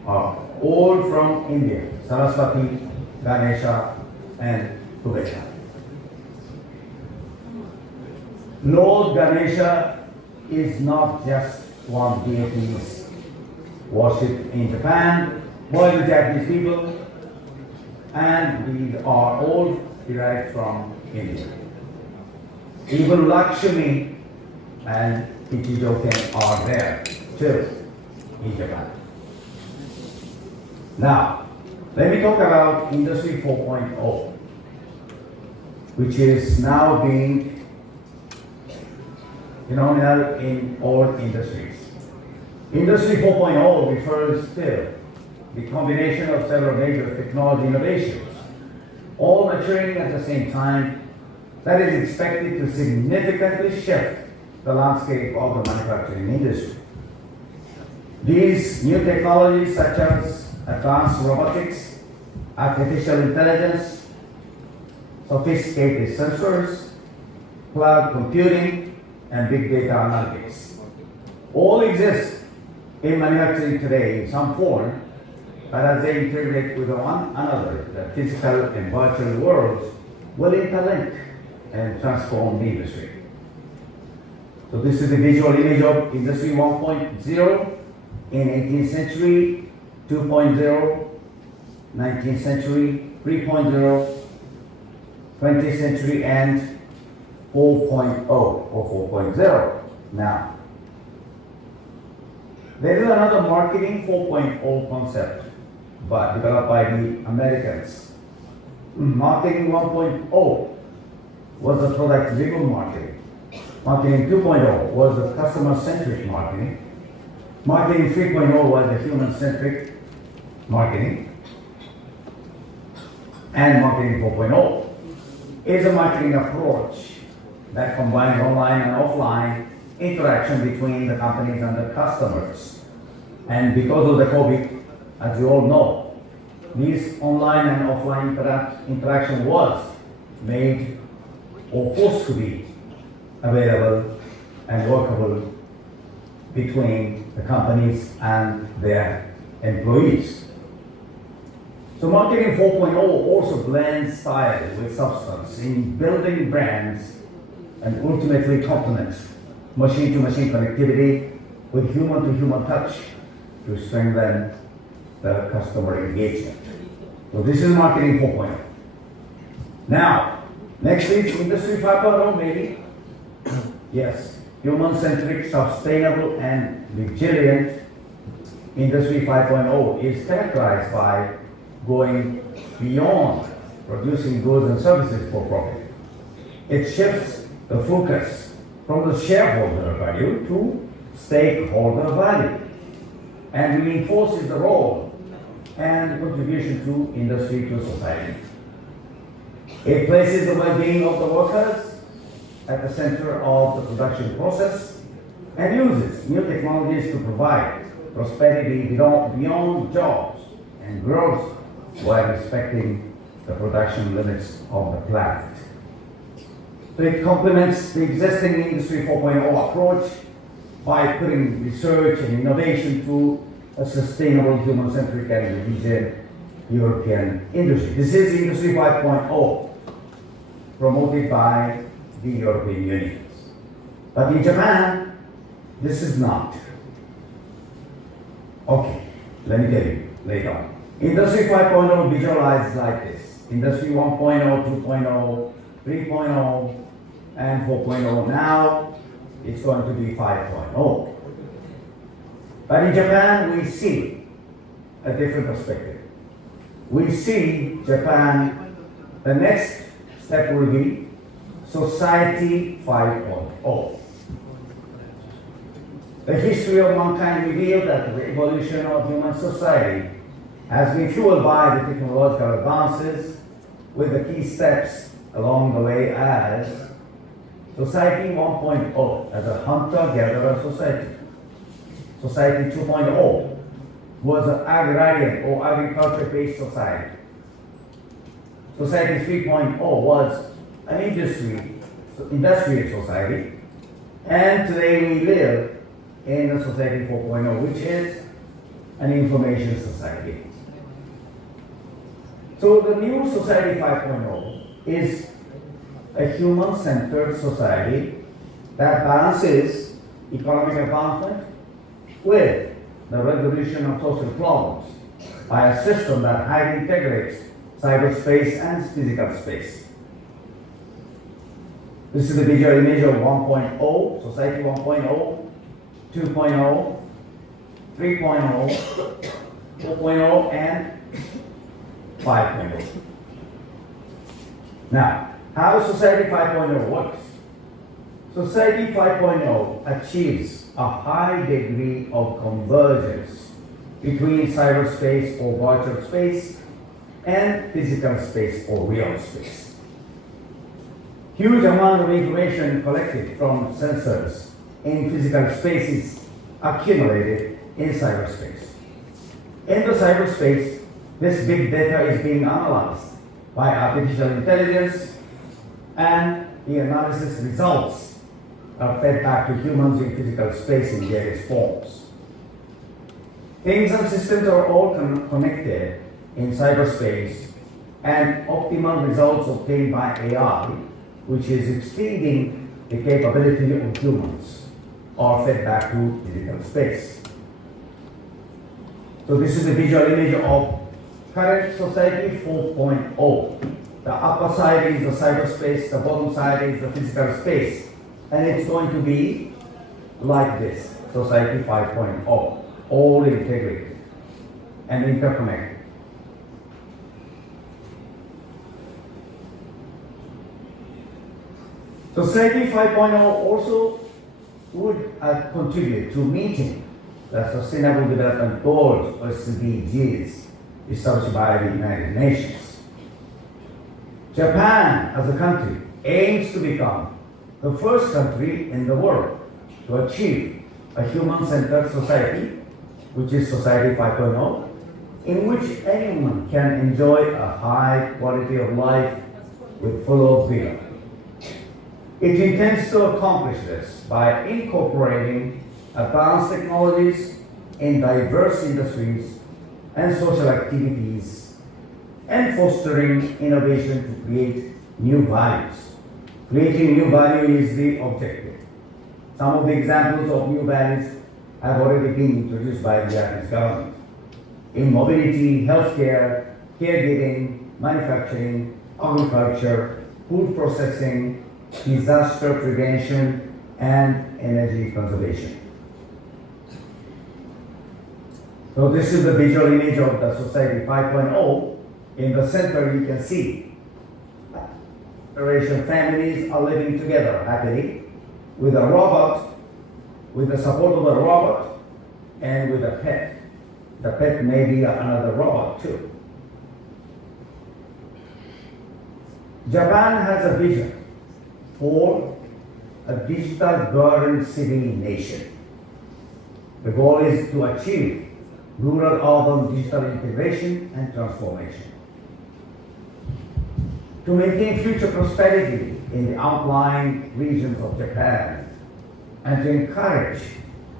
are all from India. Saraswati, Ganesha, and Kubeka. Lord Ganesha is not just one deity worshipped in Japan by the Japanese people, and these are all derived from India. Even Lakshmi and Ichijoken are there too in Japan. Now, let me talk about Industry 4.0, which is now being phenomenal in all industries. Industry 4.0 refers to the combination of several major technology innovations, all maturing at the same time, that is expected to significantly shift the landscape of the manufacturing industry. These new technologies such as advanced robotics, artificial intelligence, sophisticated sensors, cloud computing, and big data analytics all exist in manufacturing today in some form, but as they integrate with one another, the physical and virtual worlds will interlink and transform the industry. So this is the visual image of Industry 1.0 in 18th century, 2.0, 19th century, 3.0, 20th century, and 4.0 or 4.0 now. There is another marketing 4.0 concept, but developed by the Americans. Marketing 1.0 was the product-driven marketing. Marketing 2.0 was the customer-centric marketing. Marketing 3.0 was the human-centric marketing. And marketing 4.0 is a marketing approach that combines online and offline interaction between the companies and the customers. And because of the COVID, as you all know, this online and offline interaction was made or forced to be available and workable between the companies and their employees. So marketing 4.0 also blends style with substance in building brands and ultimately complements machine-to-machine connectivity with human-to-human touch to strengthen the customer engagement. So this is marketing 4.0. Now, next is Industry 5.0 maybe. Yes, human-centric, sustainable and resilient Industry 5.0 is characterized by going beyond producing goods and services for profit. It shifts the focus from the shareholder value to stakeholder value and reinforces the role and contribution to industry to society. It places the well-being of the workers at the center of the production process and uses new technologies to provide prosperity beyond jobs and growth while respecting the production limits of the planet. So it complements the existing Industry 4.0 approach by putting research and innovation to a sustainable, human-centric and resilient European industry. This is Industry 5.0 promoted by the European Union. But in Japan, this is not. Okay, let me tell you later on. Industry 5.0 visualized like this. Industry 1.0, 2.0, 3.0, and 4.0. Now, it's going to be 5.0. But in Japan, we see a different perspective. We see Japan, the next step will be Society 5.0. The history of mankind revealed that the evolution of human society has been fueled by the technological advances, with the key steps along the way as Society 1.0 as a hunter-gatherer society. Society 2.0 was an agrarian or agriculture-based society. Society 3.0 was an industrial society. And today we live in a Society 4.0, which is an information society. So the new Society 5.0 is a human-centered society that balances economic advancement with the resolution of social problems by a system that highly integrates cyberspace and physical space. This is the visual image of 1.0, Society 1.0, 2.0, 3.0, 4.0, and 5.0. Now, how Society 5.0 works? Society 5.0 achieves a high degree of convergence between cyberspace or virtual space and physical space or real space. Huge amount of information collected from sensors in physical space is accumulated in cyberspace. In the cyberspace, this big data is being analyzed by artificial intelligence, and the analysis results are fed back to humans in physical space in various forms. Things and systems are all connected in cyberspace, and optimal results obtained by AI, which is exceeding the capability of humans, are fed back to physical space. So this is a visual image of current Society 4.0. The upper side is the cyberspace, the bottom side is the physical space. And it's going to be like this, Society 5.0, all integrated and interconnected. Society 5.0 also would contribute to meeting the Sustainable Development Goals, or SDGs, established by the United Nations. Japan, as a country, aims to become the first country in the world to achieve a human-centered society, which is Society 5.0, in which anyone can enjoy a high quality of life with full of vigor. It intends to accomplish this by incorporating advanced technologies in diverse industries and social activities, and fostering innovation to create new values. Creating new value is the objective. Some of the examples of new values have already been introduced by the Japanese government in mobility, healthcare, caregiving, manufacturing, agriculture, food processing, disaster prevention, and energy conservation. So this is the visual image of the Society 5.0. In the center you can see generation families are living together happily with a robot, with the support of a robot, and with a pet. The pet may be another robot too. Japan has a vision for a digital garden city nation. The goal is to achieve rural-urban digital integration and transformation. To maintain future prosperity in the outlying regions of Japan and to encourage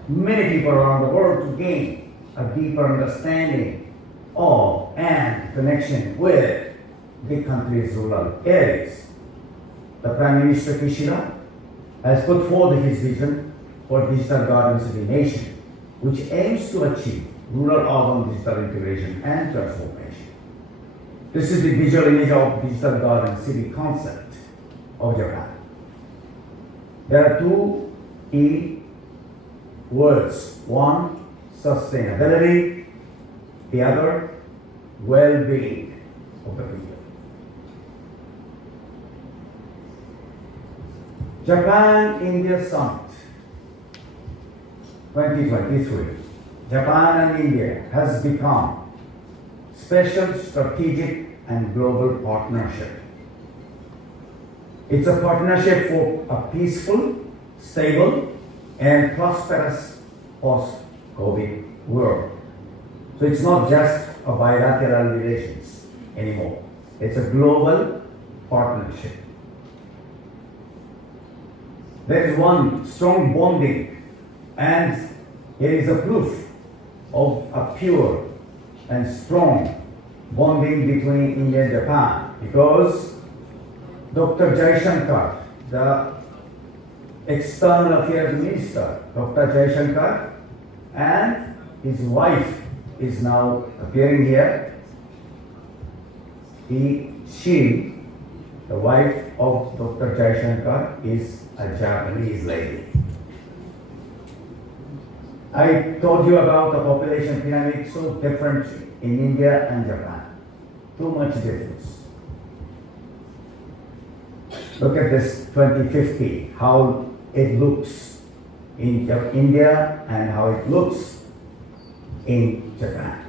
many people around the world to gain a deeper understanding of and connection with the country's rural areas. The Prime Minister Kishida has put forward his vision for digital garden city nation, which aims to achieve rural-urban digital integration and transformation. This is the visual image of digital garden city concept of Japan. There are two key words. One, sustainability. The other, well-being of the people. Japan-India Summit 2023. Japan and India has become special strategic and global partnership. It's a partnership for a peaceful, stable, and prosperous post-COVID world. So it's not just a bilateral relations anymore. It's a global partnership. There is one strong bonding, and here is a proof of a pure and strong bonding between India and Japan, because Dr. Jaishankar, the External Affairs Minister, Dr. Jaishankar, and his wife is now appearing here. She, the wife of Dr. Jaishankar, is a Japanese lady. I told you about the population pyramid, so different in India and Japan. Too much difference. Look at this 2050, how it looks in India and how it looks in Japan.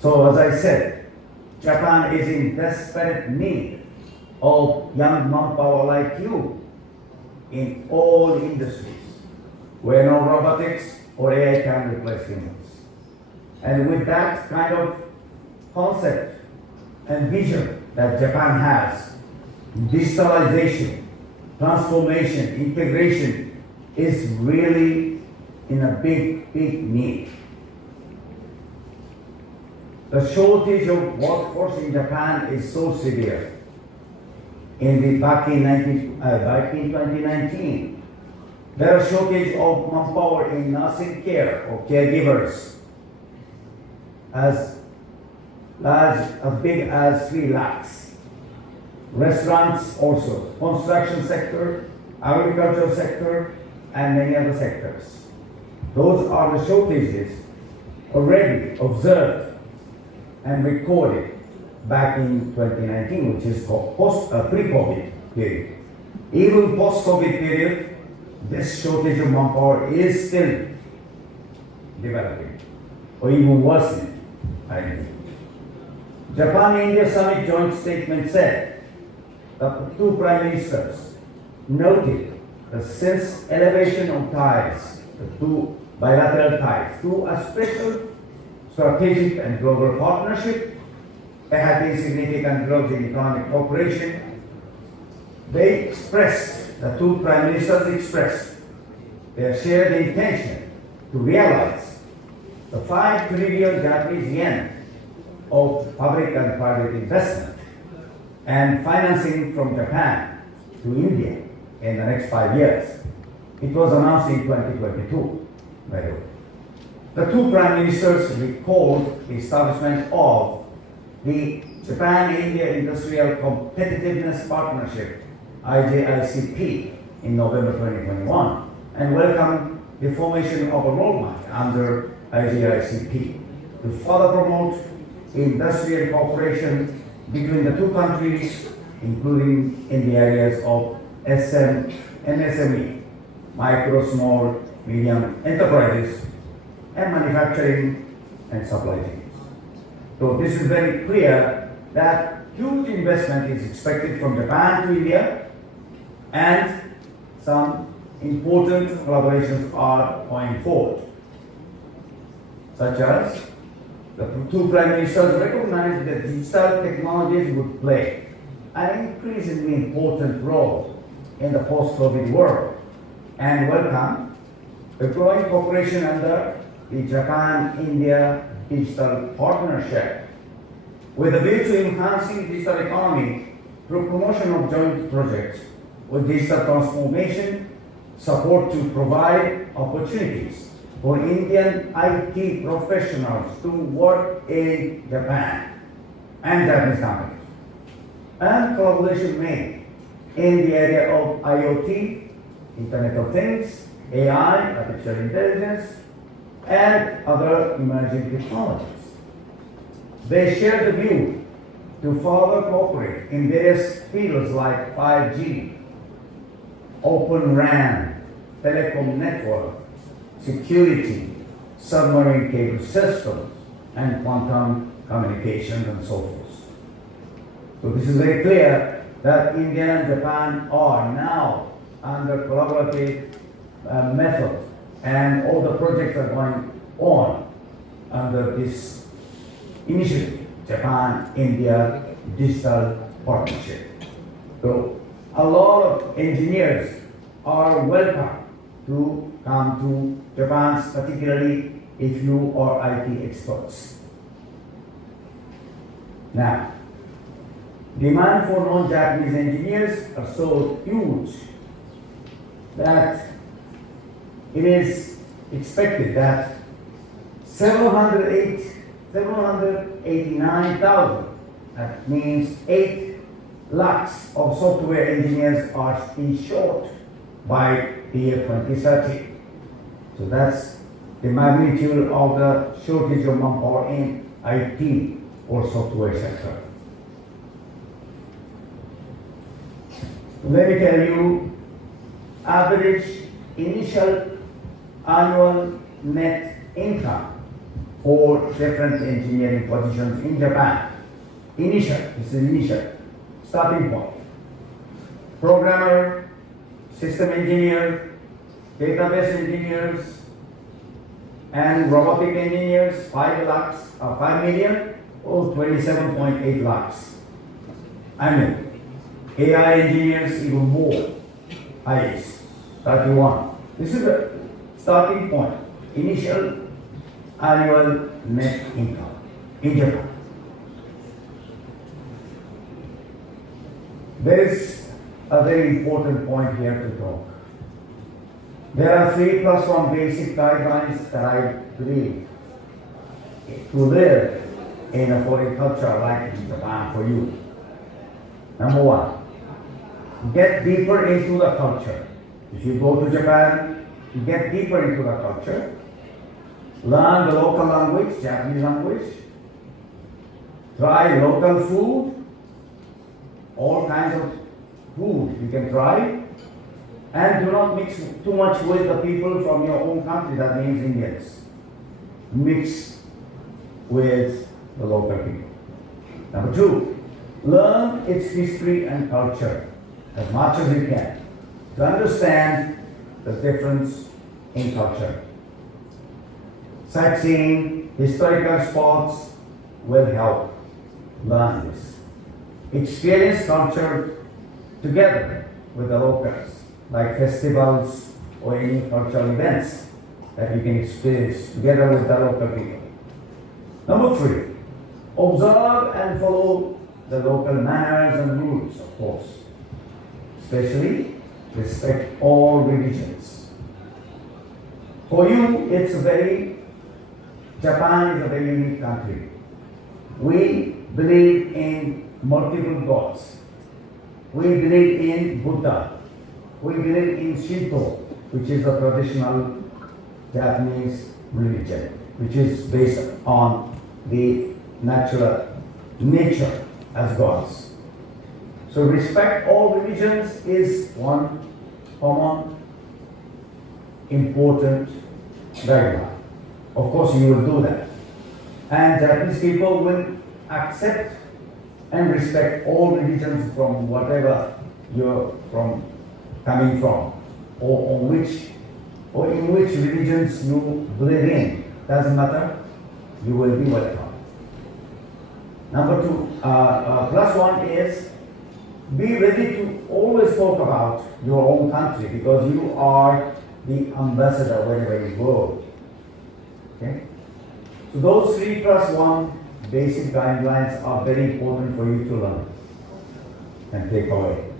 So as I said, Japan is in desperate need of young manpower like you in all industries, where no robotics or AI can replace humans. And with that kind of concept and vision that Japan has, digitalization, transformation, integration is really in a big need. The shortage of workforce in Japan is so severe. Back in 2019, there are shortage of manpower in nursing care or caregivers as big as 3 lakhs. Restaurants also, construction sector, agricultural sector, and many other sectors. Those are the shortages already observed and recorded back in 2019, which is pre-COVID period. Even post-COVID period, this shortage of manpower is still developing, or even worsening, I think. Japan-India Summit joint statement said that the two prime ministers noted that since elevation of ties, the two bilateral ties, through a special strategic and global partnership, there had been significant growth in economic cooperation. The two prime ministers expressed their shared intention to realize the 5 trillion Japanese yen of public and private investment and financing from Japan to India in the next 5 years. It was announced in 2022, by the way. The two prime ministers recalled the establishment of the Japan-India Industrial Competitiveness Partnership, IJICP, in November 2021, and welcomed the formation of a roadmap under IJICP to further promote industrial cooperation between the two countries, including in the areas of MSME, micro, small, medium enterprises, and manufacturing and supply chains. So this is very clear that huge investment is expected from Japan to India, and some important collaborations are going forward, such as the two prime ministers recognized that digital technologies would play an increasingly important role in the post-COVID world, and welcome the growing cooperation under the Japan-India Digital Partnership, with a view to enhancing digital economy through promotion of joint projects with digital transformation, support to provide opportunities for Indian IT professionals to work in Japan and Japanese companies, and collaboration made in the area of IoT, Internet of Things, AI, artificial intelligence, and other emerging technologies. They share the view to further cooperate in various fields like 5G, Open RAN, telecom network, security, submarine cable systems, and quantum communications and so forth. So this is very clear that India and Japan are now under collaborative method, and all the projects are going on under this initiative, Japan-India Digital Partnership. So a lot of engineers are welcome to come to Japan, particularly if you are IT experts. Now, demand for non-Japanese engineers are so huge that it is expected that 789,000, that means 8 lakhs of software engineers are in short by the year 2030. So that's the magnitude of the shortage of manpower in IT or software sector. Let me tell you, average initial annual net income for different engineering positions in Japan. This is initial, starting point. Programmer, system engineer, database engineers, and robotic engineers, 5 million or 27.8 lakhs annually. AI engineers even more, highest, 31. This is the starting point, initial annual net income in Japan. There is a very important point here to talk. There are 3+1 basic guidelines that I believe to live in a foreign culture like in Japan for you. Number one, get deeper into the culture. If you go to Japan, you get deeper into the culture, learn the local language, Japanese language, try local food, all kinds of food you can try, and do not mix too much with the people from your own country, that means Indians. Mix with the local people. Number two, learn its history and culture as much as you can to understand the difference in culture. Sightseeing, historical spots will help learn this. Experience culture together with the locals, like festivals or any cultural events that you can experience together with the local people. Number three, observe and follow the local manners and rules, of course. Especially respect all religions. For you, Japan is a very unique country. We believe in multiple gods. We believe in Buddha. We believe in Shinto, which is a traditional Japanese religion, which is based on the nature as gods. So respect all religions is one common important guideline. Of course you will do that. And Japanese people will accept and respect all religions from whatever you're coming from, or in which religions you believe in. Doesn't matter, you will be welcome. Number two, plus one is be ready to always talk about your own country, because you are the ambassador wherever you go. Okay? So those 3+1 basic guidelines are very important for you to learn and take away.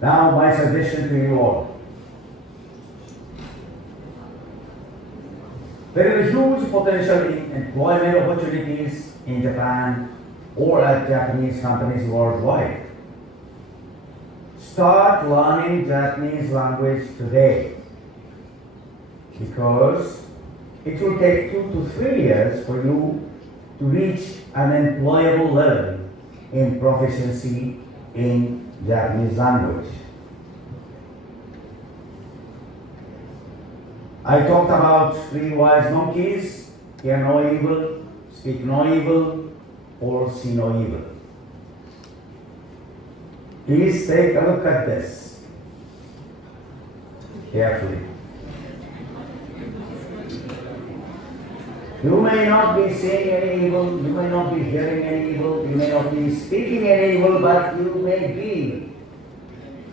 Now my suggestion to you all. There is huge potential in employment opportunities in Japan or at Japanese companies worldwide. Start learning Japanese language today, because it will take 2 to 3 years for you to reach an employable level in proficiency in Japanese language. I talked about 3 wise monkeys: hear no evil, speak no evil, or see no evil. Please take a look at this carefully. You may not be seeing any evil, you may not be hearing any evil, you may not be speaking any evil, but you may be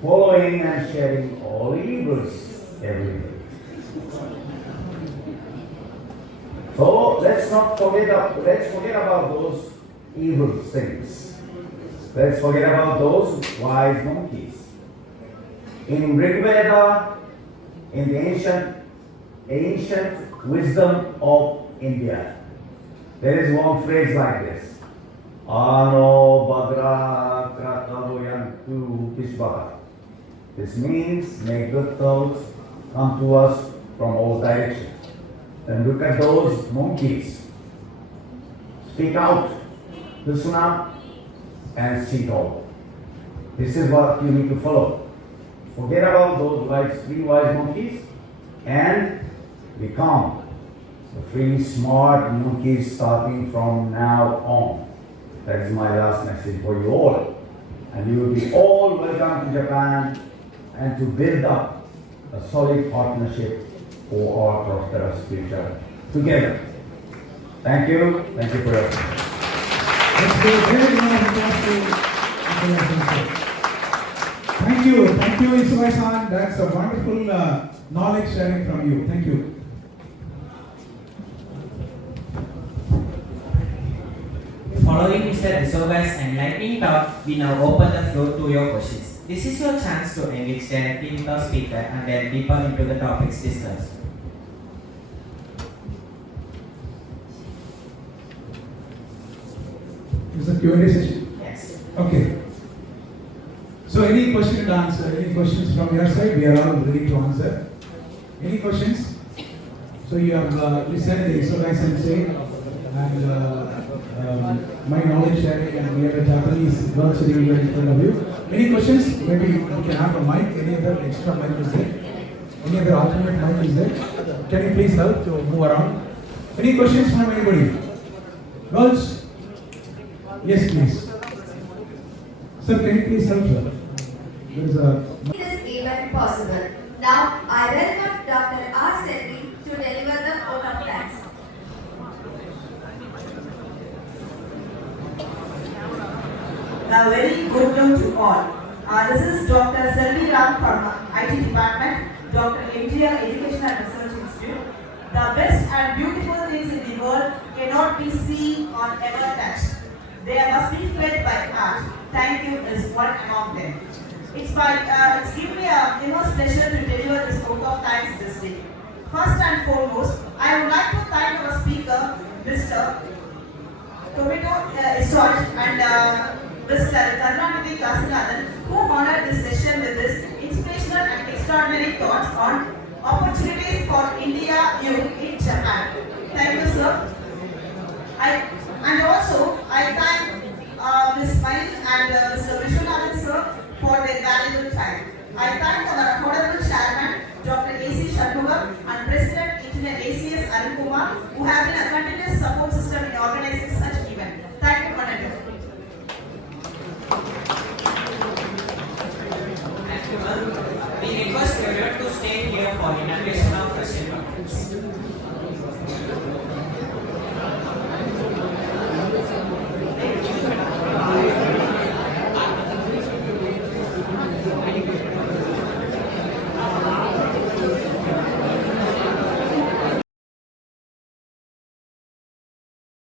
following and sharing all evils every day. So let's forget about those evil things. Let's forget about those wise monkeys. In Rig Veda, in the ancient wisdom of India, there is one phrase like this: Ano Badra Kratavoyantu Vishvaka. This means, may good thoughts come to us from all directions. And look at those monkeys. Speak out, listen up, and seek out. This is what you need to follow. Forget about those 3 wise monkeys and become the 3 smart monkeys starting from now on. That is my last message for you all. And you will be all welcome to Japan, and to build up a solid partnership for our prosperous future together. Thank you. Thank you for your attention. Thank you, Iswai-san. That's a wonderful knowledge sharing from you. Thank you. Following Mr. Isogai's enlightening talk, we now open the floor to your questions. This is your chance to engage directly with our speaker and delve deeper into the topics discussed. Is the Q&A session? Yes. Okay. So any question to answer? Any questions from your side? We are all ready to answer. Any questions? So you have listened to Isogai Sensei and my knowledge sharing, and we have a Japanese girl sitting here in front of you. Any questions? Maybe you can have a mic. Any other extra mic is there? Any other alternate mic is there? Can you please help to move around? Any questions from anybody? Girls? Yes, please. Sir, can you please help, sir? There is a... This event possible. Now, I welcome Dr. R. Sethi to deliver the vote of thanks. A very good noon to all. This is Dr. Selvi Ram from IT Department, Dr. MGR Education and Research Institute. The best and beautiful things in the world cannot be seen or ever touched. They must be fed by art. Thank you is one among them. It's it's given me a immense pleasure to deliver this vote of thanks this day. First and foremost, I would like to thank our speaker, Mr. Tomato Isoj and Mr. Karunanidhi Kasinathan, who honored this session with his inspirational and extraordinary thoughts on opportunities for India youth in Japan. Thank you, sir. I thank Ms. Mail and Mr. Vishwanathan sir for their valuable time. I thank our honorable chairman, Dr. A.C. Shanmugam and President Engineer ACS Arun Kumar, who have been a continuous support system in organizing